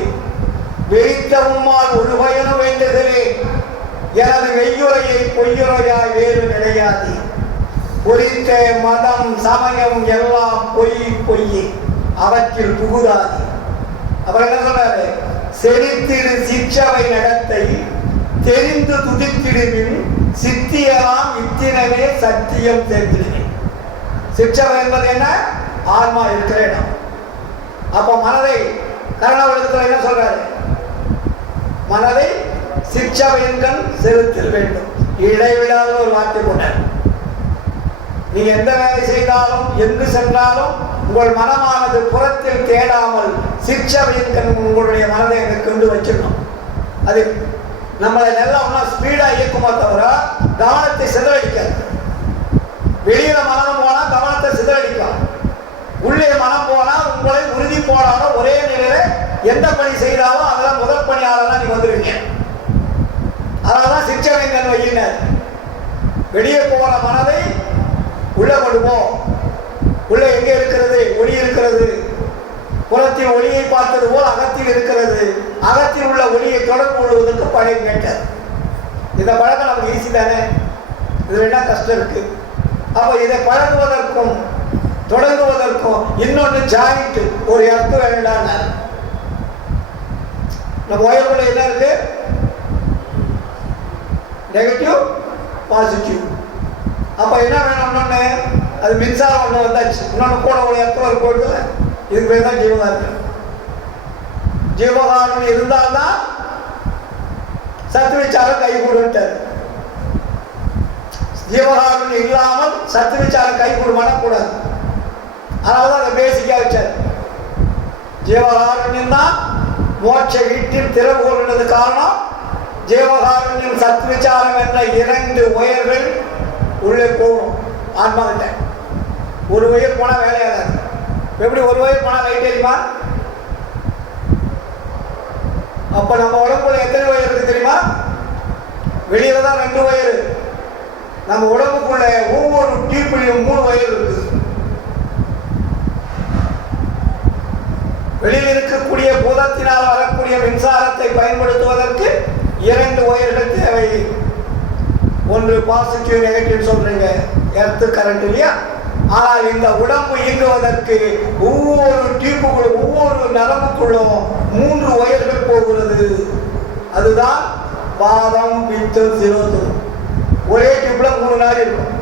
வெறித்த உம்மால் ஒரு பயனும் வேண்டுகிறேன். எனது வெய்யுரையை பொய்யுரையாய் வேறு நிலையாதி. குறித்த மதம் சமயம் எல்லாம் பொய் பொய்யே அவற்றில் புகுதாதி. அவர் என்ன சொல்றாரு? செழித்திடு சிற்றவை நடத்தை தெரிந்து துதித்திடுவின் சித்தியலாம் இத்தினவே சத்தியம் தெரிந்திடுவேன். சிற்றவை என்பது என்ன? ஆன்மா இருக்கிற இடம். அப்ப மனதை கருணாவளத்துல என்ன சொல்றாரு? மனதை சிற்றவையின் கண் செலுத்தல் வேண்டும். இடைவிடாத ஒரு வார்த்தை கொண்டார். நீ எந்த வேலை செய்தாலும் எங்கு சென்றாலும் உங்கள் மனமானது புறத்தில் தேடாமல் சிற்றவையின் கண் உங்களுடைய மனதை அங்கே கொண்டு வச்சிடணும். அது நம்மளை நல்லா ஒன்றா ஸ்பீடா இயக்குமா தவிர கவனத்தை சிதறடிக்காது. வெளியில மனம் போனா கவனத்தை சிதறடிக்கும். உள்ளே மனம் போனா உங்களை உறுதி போடாத ஒரே நிலையில எந்த பணி செய்தாலும் அதெல்லாம் முதல் பணியாளர் நீங்க வந்துருவீங்க. அதனாலதான் சிற்றவையின் கண் வையினர். வெளியே போற மனதை உள்ள கொண்டு போ. உள்ள எங்க இருக்கிறது? ஒளி இருக்கிறது. புறத்தின் ஒளியை பார்த்தது போல் அகத்தில் இருக்கிறது. அகத்தில் உள்ள ஒளியை தொடர்பு கொள்வதற்கு பழகி கேட்டார். இந்த பழக்கம் நமக்கு ஈஸி தானே? இதுல என்ன கஷ்டம் இருக்கு? அப்ப இதை பழகுவதற்கும் தொடங்குவதற்கும் இன்னொன்று ஜாயிண்ட் ஒரு இடத்து வேண்டாம். நம்ம வயலுக்குள்ள என்ன இருக்கு? Negative positive. அப்ப என்ன வேணும்னு அது மின்சாரம் ஒண்ணு வந்தாச்சு. இன்னொன்னு கூட ஒரு இடத்துல ஒரு போயிடுது. இதுக்கு பேர் தான் ஜீவகாரணம். ஜீவகாரணம் இருந்தால்தான் சத்து விசாரம் கை கூடுட்டார். ஜீவகாரணம் இல்லாமல் சத்து விசாரம் கை கூடு பண்ணக்கூடாது. அதனாலதான் அதை பேசிக்கா வச்சார். ஜீவகாருண்யம் தான் மோட்ச வீட்டில் திறவுகோல்னது காரணம். ஜீவகாருண்யம் சத் விசாரம் என்ற 2 உயர்கள் உள்ளே போகணும் ஆன்மா கிட்ட. ஒரு உயிர் போனா வேலையாகாது. எப்படி ஒரு உயிர் போனா லைட் தெரியுமா? அப்ப நம்ம உடம்புல எத்தனை உயிர் இருக்கு தெரியுமா? வெளியில தான் 2 உயிர். நம்ம உடம்புக்குள்ள ஒவ்வொரு டீப்பிலையும் 3 உயிர் இருக்கு. வெளியில் இருக்கக்கூடிய பூதத்தினால் வரக்கூடிய மின்சாரத்தை பயன்படுத்துவதற்கு 2 உயிர்கள் தேவை. ஒன்று பாசிட்டிவ் நெகட்டிவ் சொல்றீங்க, எர்த்து கரண்ட் இல்லையா? ஆனால் இந்த உடம்பு இயங்குவதற்கு ஒவ்வொரு டியூபுகளும் ஒவ்வொரு நரம்புக்குள்ளும் 3 உயர்கள் போகிறது. அதுதான் பாதம் பித்தம் சிரோத்துமம். ஒரே டியூப்ல 3 நாடி இருக்கும்.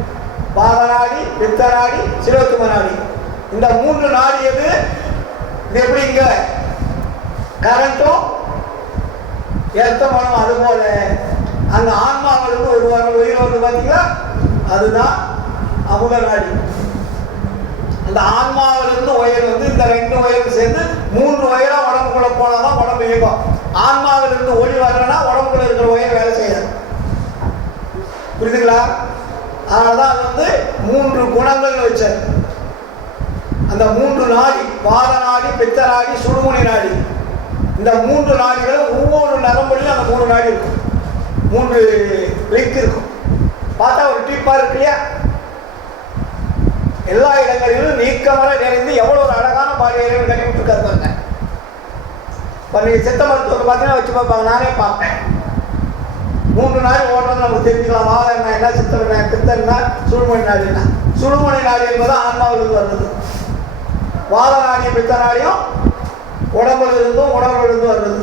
பாத நாடி, பித்த நாடி, சிரோத்தும நாடி. இந்த 3 நாடி எது? இது எப்படி இங்க கரண்ட்டும் எர்த்தமானும் அது போல அந்த ஆன்மாவிலிருந்து ஒரு உயிர் வந்து பார்த்தீங்களா? அதுதான் அமுத நாடி. அந்த ஆன்மாவிலிருந்து உயர் வந்து இந்த 2 உயரும் சேர்ந்து 3 உயரா உடம்புக்குள்ள போனாதான் உடம்பு இயங்கும். ஆன்மாவிலிருந்து ஒளி வரலன்னா உடம்புக்குள்ள இருக்கிற உயர் வேலை செய்யாது. புரியுதுங்களா? அதனாலதான் அது வந்து 3 குணங்கள் வச்சார். அந்த 3 நாடி, பாத நாடி, பித்த நாடி, சுடுமுனை நாடி. இந்த 3 நாடிகளும் ஒவ்வொரு நரம்புலையும் அந்த 3 நாடி இருக்கும். 3 லிங்க் இருக்கும். பார்த்தா ஒரு டீப்பா இருக்கு இல்லையா? எல்லா இடங்களிலும் நீக்கமர நிறைந்து எவ்வளவு ஒரு அழகான பாதையை கட்டிவிட்டு பாருங்க. இப்போ நீங்க சித்த மருத்துவத்தை பார்த்தீங்கன்னா வச்சு பார்ப்பாங்க. நானே பார்ப்பேன். 3 நாடி ஓடுறது நமக்கு தெரிஞ்சுக்கலாம். வாதம் என்ன, சித்தம் என்ன, பித்தன்னா, சுடுமணி நாடினா. சுடுமணி நாடி என்பது ஆன்மாவிலிருந்து வர்றது. வாத நாடியும் பித்த நாடியும் உடம்புல இருந்தும் உணர்வுல இருந்து வர்றது.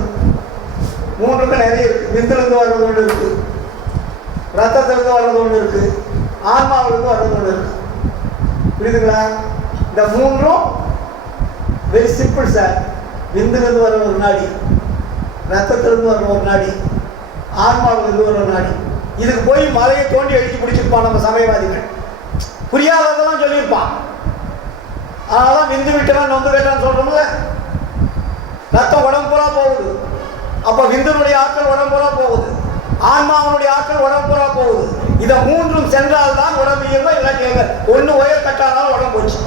3க்கும் நிறைய இருக்கு. விந்திலிருந்து வர்றது ஒன்று இருக்கு, ரத்தத்திலிருந்து வர்றது ஒன்று இருக்கு, ஆன்மாவிலிருந்து வர்றது ஒன்று இருக்கு. புரியுதுங்களா? இந்த 3ம் வெரி சிம்பிள் சார். விந்திலிருந்து வர ஒரு நாடி, ரத்தத்திலிருந்து வர ஒரு நாடி, ஆன்மாவிலிருந்து வர ஒரு நாடி. இதுக்கு போய் மலையை தோண்டி அடிச்சு பிடிச்சிருப்பான் நம்ம சமயவாதிகள். புரியாததெல்லாம் சொல்லியிருப்பான். அதனாலதான் விந்து விட்டவன் நொந்து விட்டான்னு சொல்றோம்ல. ரத்தம் உடம்பு பூரா போகுது. அப்ப விந்துனுடைய ஆற்றல் உடம்பு பூரா போகுது, ஆன்மாவனுடைய ஆற்றல் உடம்பு பூரா போகுது. இதை 3ம் சென்றால் தான் உடம்பு இயங்கும். இல்லாட்டி ஒண்ணு உயர் கட்டானாலும் உடம்பு போச்சு.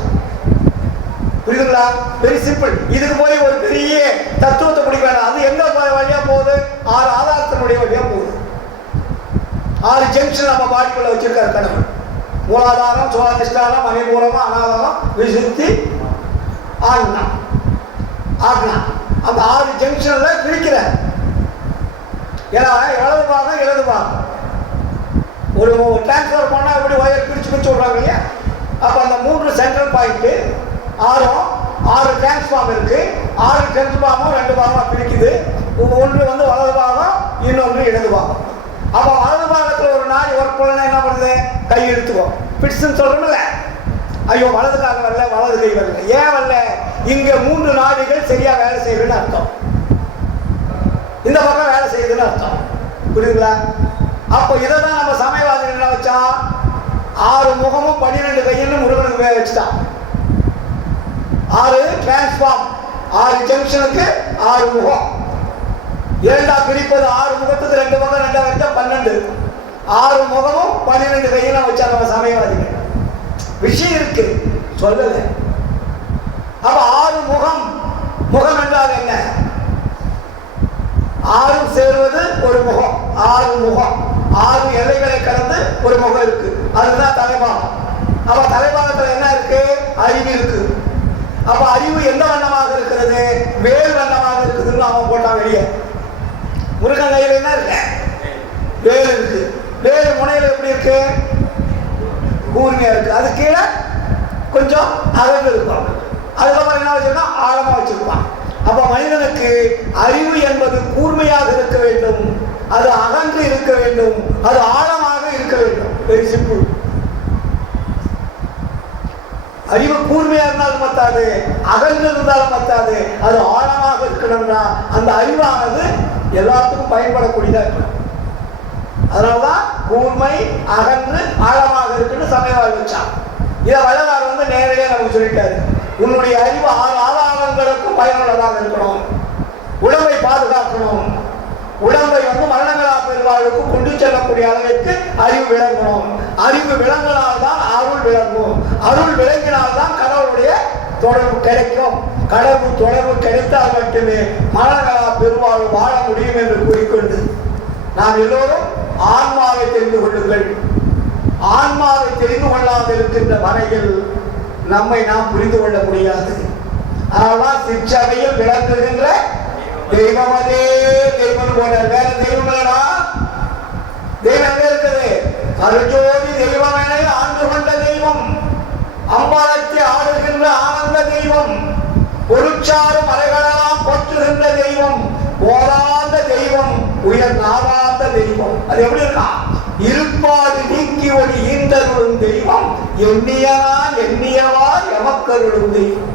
புரியுதுங்களா? Very simple. இதுக்கு போய் ஒரு பெரிய தத்துவத்தை பிடிக்க வேண்டாம். அது எங்க வழியா போகுது? 6 ஆதாரத்தினுடைய வழியா போகுது. 6 ஜங்ஷன் நம்ம பாடிக்குள்ள வச்சிருக்காரு கடவுள். மூலாதாரம், சுவாதிஷ்டானம், மணிபூரமா, அனாதாரம், விசுத்தி, ஆக்னா. அந்த 6 ஜங்ஷன்ல பிரிக்கிற. ஏன்னா இடது பாகம் இடது பாகம் ஒரு டிரான்ஸ்ஃபர் பண்ணா எப்படி ஒயர் பிரிச்சு விடுறாங்க இல்லையா? அப்ப அந்த 3 சென்ட்ரல் பாயிண்ட் 6 டிரான்ஸ்ஃபார்ம் இருக்கு. 6 டிரான்ஸ்ஃபார்மும் 2 பாகமா பிரிக்குது. ஒன்று வந்து வலது பாகம், இன்னொன்று இடது பாகம். அப்ப வலது பாகத்துல ஒரு நாடி ஒர்க் பண்ணா என்ன பண்ணுது? கை எடுத்துக்கும். பிட்ஸ்ன்னு சொல்றோம்ல. ஐயோ வலது கால் வரல, வலது கை வரல. ஏன் வரல? இங்க 3 நாடிகள் சரியா வேலை செய்யுதுன்னு அர்த்தம். இந்த பக்கம் வேலை செய்யுதுன்னு அர்த்தம். புரியுதுங்களா? அப்போ இதை தான் நம்ம சமயவாதிகள் என்ன வச்சா 6 முகமும் 12 கையின்னு முருகனுக்கு வச்சுட்டான். 6 டிரான்ஸ்ஃபார்ம், 6 ஜங்ஷனுக்கு 6 முகம். 2ஆ பிரிப்பது 6 முகத்துக்கு 2 முகம் 2 வச்சா 12. 6 முகமும் 12 கையில வச்சா நம்ம சமயவாதிகள். விஷயம் இருக்கு சொல்லல. அப்ப 6 முகம், முகம் என்றால் என்ன? 6 சேர்வது ஒரு முகம். 6 முகம், 6 எல்லைகளை கடந்து ஒரு முகம் இருக்கு. அதுதான் தலைபாகம். அப்ப தலைபாகத்துல என்ன இருக்கு? அறிவு இருக்கு. அப்ப அறிவு எந்த வண்ணமாக இருக்கிறது? வேல் வண்ணமாக இருக்குதுன்னு அவன் போட்டான் வெளியே. முருகன் கையில் என்ன இருக்கு? வேல் இருக்கு. வேல் முனையில எப்படி இருக்கு? கூர்மையா இருக்கு. அது கீழே கொஞ்சம் அகன்று இருக்கும். அதுக்கப்புறம் என்ன வச்சிருக்கான்? ஆழமா வச்சிருப்பான். அப்ப மனிதனுக்கு அறிவு என்பது கூர்மையாக இருக்க வேண்டும், அது அகன்று இருக்க வேண்டும், அது ஆழமாக இருக்க வேண்டும். Very simple. அறிவு கூர்மையா இருந்தாலும் பத்தாது, அகன்று இருந்தாலும் பத்தாது, அது ஆழமாக இருக்கணும்னா அந்த அறிவானது எல்லாத்துக்கும் பயன்படக்கூடியதா இருக்கணும். அதனாலதான் கூர்மை, அகன்று, ஆழமாக இருக்குன்னு சமயவாதி வச்சான். இதை வள்ளலார் வந்து நேரடியாக நமக்கு சொல்லிட்டாரு. உன்னுடைய அறிவு ஆதாரங்களுக்கும் பயனுள்ளதாக இருக்கணும். உடம்பை பாதுகாக்கணும். உடம்பை மரணங்களா பெருவாழ்வுக்கு கொண்டு செல்லக்கூடிய அளவிற்கு அறிவு விளங்கணும். அறிவு விளங்கினால்தான் அருள் விளங்கும். அருள் விளங்கினால்தான் கடவுளுடைய தொடர்பு கிடைக்கும். கடவுள் தொடர்பு கிடைத்தால் மட்டுமே மரணங்களா பெருவாழ்வு வாழ முடியும் என்று கூறிக்கொண்டு நாம் எல்லோரும் ஆன்மாவை தெரிந்து கொள்ளுங்கள். ஆன்மாவை தெரிந்து கொள்ளாமல் இருக்கின்ற வரையில் நம்மை நாம் புரிந்து கொள்ள முடியாது. ஆனால் சிற்சபையில் விளங்குகின்ற தெய்வமதே தெய்வம் போல வேற தெய்வம் இல்லடா. தெய்வம் எங்க இருக்குது? அருஜோதி தெய்வம் என ஆண்டு கொண்ட தெய்வம், அம்பாலத்தை ஆடுகின்ற ஆனந்த தெய்வம், பொருட்சாரும் மலைகளெல்லாம் போற்றுகின்ற தெய்வம், போராந்த தெய்வம், உயர் நாவாந்த தெய்வம். அது எப்படி இருக்கா? இருப்பாடு நீக்கி ஒளி ஈந்தருளும் தெய்வம், எண்ணியவான் எண்ணியவான் எமக்கருளும் தெய்வம்,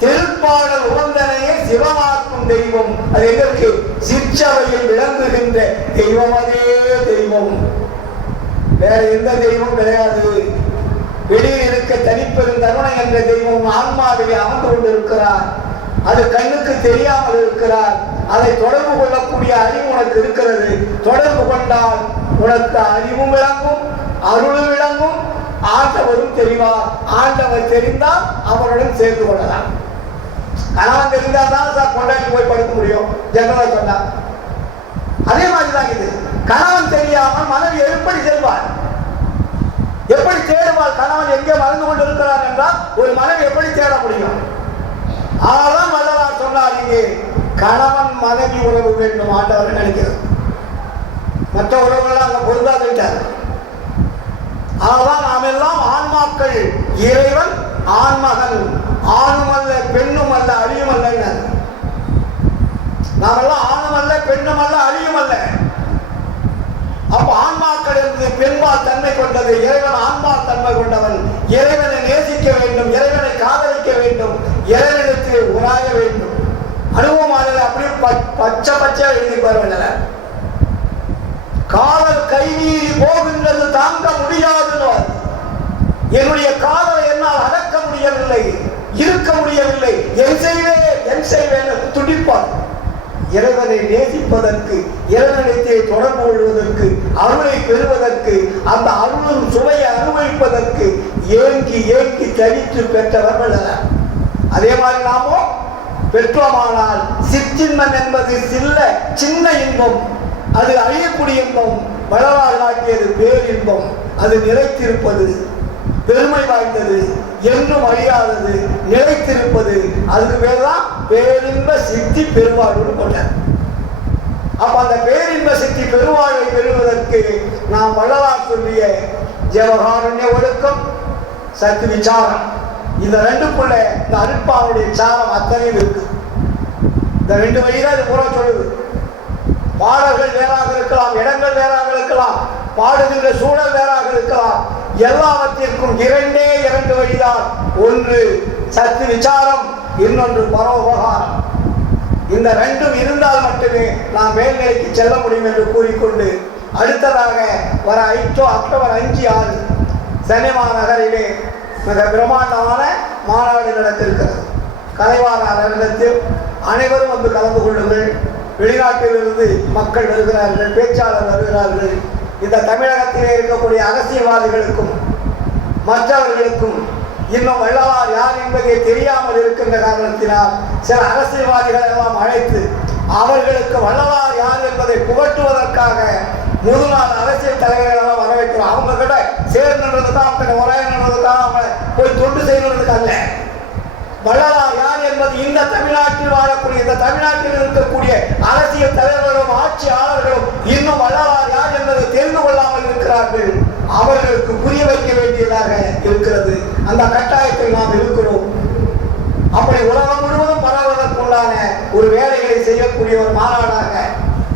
திருப்பாடல் உகந்தனையே சிவமாக்கும் தெய்வம். அது எதற்கு? சிற்சபையில் விளங்குகின்ற தெய்வம். அதே தெய்வம், வேற எந்த தெய்வம் கிடையாது. வெளியில் இருக்க தனிப்பெரும் தருணை என்ற தெய்வம் ஆன்மாவிலே அமர்ந்து கொண்டிருக்கிறார். அது கண்ணுக்கு தெரியாமல் இருக்கிறார். அதை தொடர்பு கொள்ளக்கூடிய அறிவு உனக்கு இருக்கிறது. தொடர்பு கொண்டால் உனக்கு அறிவும் விளங்கும், அருளும் விளங்கும், ஆண்டவரும் தெரிவார். ஆண்டவர் தெரிந்தால் அவருடன் சேர்ந்து கொள்ளலாம். கணவன் தெரிந்தால் தான் சார் கொண்டாடி போய் படுக்க முடியும், ஜெனரலா சொன்னா. அதே மாதிரிதான் இது. கணவன் தெரியாமல் மனைவி எப்படி செல்வார்? எப்படி தேடுவாள்? கணவன் எங்கே மறந்து கொண்டு இருக்கிறார் என்றால் ஒரு மனைவி எப்படி தேட முடியும்? ஆனால் வள்ளலார் சொன்னார், இங்கே கணவன் மனைவி உறவு வேண்டும் ஆண்டவர் நினைக்கிறது. மற்ற உறவுகள் அங்க பொருந்தாதிட்டார். ஆனால் நாம் எல்லாம் ஆன்மாக்கள். இறைவன் ஆண்மகன், ஆணும் அல்ல பெண்ணும் அல்ல அழியும் அல்ல. நாம் எல்லாம் ஆணும் அல்ல பெண்ணும் அல்ல அழியும் அல்ல. அப்ப ஆன்மாக்கள் என்று பெண்பால் தன்மை கொண்டது. இறைவன் ஆன்மால் தன்மை கொண்டவன். இறைவனை நேசிக்க வேண்டும், இறைவனை காதலிக்க வேண்டும், இறைவனத்திலே உராய வேண்டும். அனுபவமாக அப்படியே பச்சை பச்சையா எழுதி பரவல. காதல் கைநீறி போகின்றது, தாங்க முடியாது. என்னுடைய காதலை என்னால் அடக்க முடியவில்லை, இருக்க முடியவில்லை, என் செய்வேன் துடிப்பார். இறைவனை நேசிப்பதற்கு, இறைவனத்தை தொடர்பு கொள்வதற்கு, அருளை பெறுவதற்கு, அந்த அருளும் சுவையை அனுபவிப்பதற்கு ஏங்கி ஏங்கி தரித்து பெற்றவர்கள். அதே மாதிரி நாமோ பெற்றோமானால் சிற்றின்மன் என்பது சின்ன இன்பம், அது அழியக்கூடிய இன்பம். வள்ளலார் காட்டியது பேரின்பம். அது நிலைத்திருப்பது, பெருமை வாய்ந்தது, என்றும் அழியாதது, நிலைத்திருப்பது. அதுக்கு பேர்தான் பேரின்ப சித்தி பெருவாழ்வு கொண்டார். அப்ப அந்த பேரின்ப சித்தி பெருவாழ்வை பெறுவதற்கு நாம் வள்ளலார் சொல்லிய ஜீவகாருண்ய ஒழுக்கம், சத்து விசாரம், இந்த ரெண்டுக்குள்ள இந்த அருட்பாவுடைய சாரம் அத்தனையும் இருக்கு. இந்த ரெண்டு வழிதான் இது பூரா சொல்லுது. பாடல்கள் வேறாக இருக்கலாம், இடங்கள் வேறாக இருக்கலாம், பாடுகின்ற சூழல் வேறாக இருக்கலாம். எல்லாவற்றிற்கும் இரண்டு வழிதான். ஒன்று சத்து விசாரம், இன்னொன்று பரோபகாரம். இந்த ரெண்டும் இருந்தால் மட்டுமே நாம் மேல்நிலைக்கு செல்ல முடியும் என்று கூறிக்கொண்டு அடுத்ததாக வர அக்டோபர் 5, 6 சென்னை நகரிலே மிக பிரம்மாண்டமான மாநாடு நடத்திருக்கிறது. கலைவார அரங்கத்தில் அனைவரும் வந்து கலந்து கொள்ளுங்கள். வெளிநாட்டிலிருந்து மக்கள் வருகிறார்கள், பேச்சாளர் வருகிறார்கள். இந்த தமிழகத்திலே இருக்கக்கூடிய அரசியல்வாதிகளுக்கும் மற்றவர்களுக்கும் இன்னும் வள்ளலார் யார் என்பதை தெரியாமல் இருக்கின்ற காரணத்தினால் சில அரசியல்வாதிகள் எல்லாம் அழைத்து அவர்களுக்கு வள்ளலார் யார் என்பதை புகட்டுவதற்காக முதுநாள் அரசியல் தலைவர்கள் எல்லாம் வர வைக்கிறோம். அவங்க கிட்ட சேர்ந்துன்றதுக்காக, அவங்க உரையாடுறதுக்காக, அவங்க போய் தொண்டு செய்யறதுக்கு அல்ல. வள்ளலார் யார் என்பது இந்த தமிழ்நாட்டில் வாழக்கூடிய, இந்த தமிழ்நாட்டில் இருக்கக்கூடிய அரசியல் தலைவர்களும் ஆட்சியாளர்களும் இன்னும் வள்ளலார் யார் என்பதை தெரிந்து கொள்ளாமல் இருக்கிறார்கள். அவர்களுக்கு புரிய வைக்க வேண்டியதாக இருக்கிறது. அந்த கட்டாயத்தில் நாம் இருக்கிறோம். அப்படி உலகம் முழுவதும் பரவுவதற்குள்ளான ஒரு வேலைகளை செய்யக்கூடிய ஒரு மாநாடாக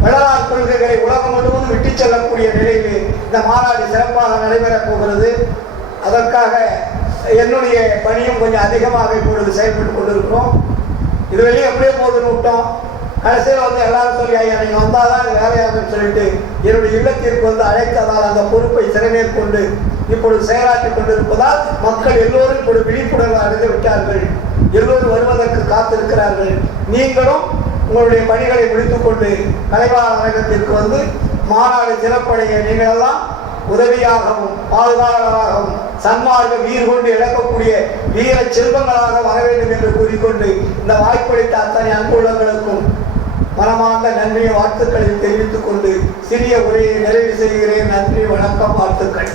வள்ளலார் கொள்கைகளை உலகம் முழுவதும் விட்டு செல்லக்கூடிய நிலையில் இந்த மாநாடு சிறப்பாக நடைபெறப் போகிறது. அதற்காக என்னுடைய பணியும் கொஞ்சம் அதிகமாக இப்பொழுது செயல்பட்டு கொண்டிருக்கிறோம். இது வெளியே எப்படியே போதுன்னு விட்டோம். கடைசியில் வந்து எல்லாரும் சொல்லி, ஐயா நீங்கள் வந்தால் தான் இது வேலையாகும்னு சொல்லிட்டு என்னுடைய இல்லத்திற்கு வந்து அழைத்ததால் அந்த பொறுப்பை சிறமேற்கொண்டு இப்பொழுது செயலாற்றி கொண்டிருப்பதால் மக்கள் எல்லோரும் இப்பொழுது விழிப்புணர்வு அடைந்து விட்டார்கள். எல்லோரும் வருவதற்கு காத்திருக்கிறார்கள். நீங்களும் உங்களுடைய பணிகளை முடித்துக்கொண்டு கலைவாணர் அரங்கத்திற்கு வந்து மாநாடு சிறப்படைய நீங்களெல்லாம் உதவியாகவும் பாதுகாவலராகவும் சன்மார்க்க வீர் கொண்டு இழக்கக்கூடிய வீர செல்வங்களாக வர வேண்டும் என்று கூறிக்கொண்டு இந்த வாய்ப்பளித்த அத்தனை அன்புள்ளங்களுக்கும் மனமார்ந்த நன்றியை வாழ்த்துக்களை தெரிவித்துக் கொண்டு சிறிய உரையை நிறைவு செய்கிறேன். நன்றி, வணக்கம், வாழ்த்துக்கள்.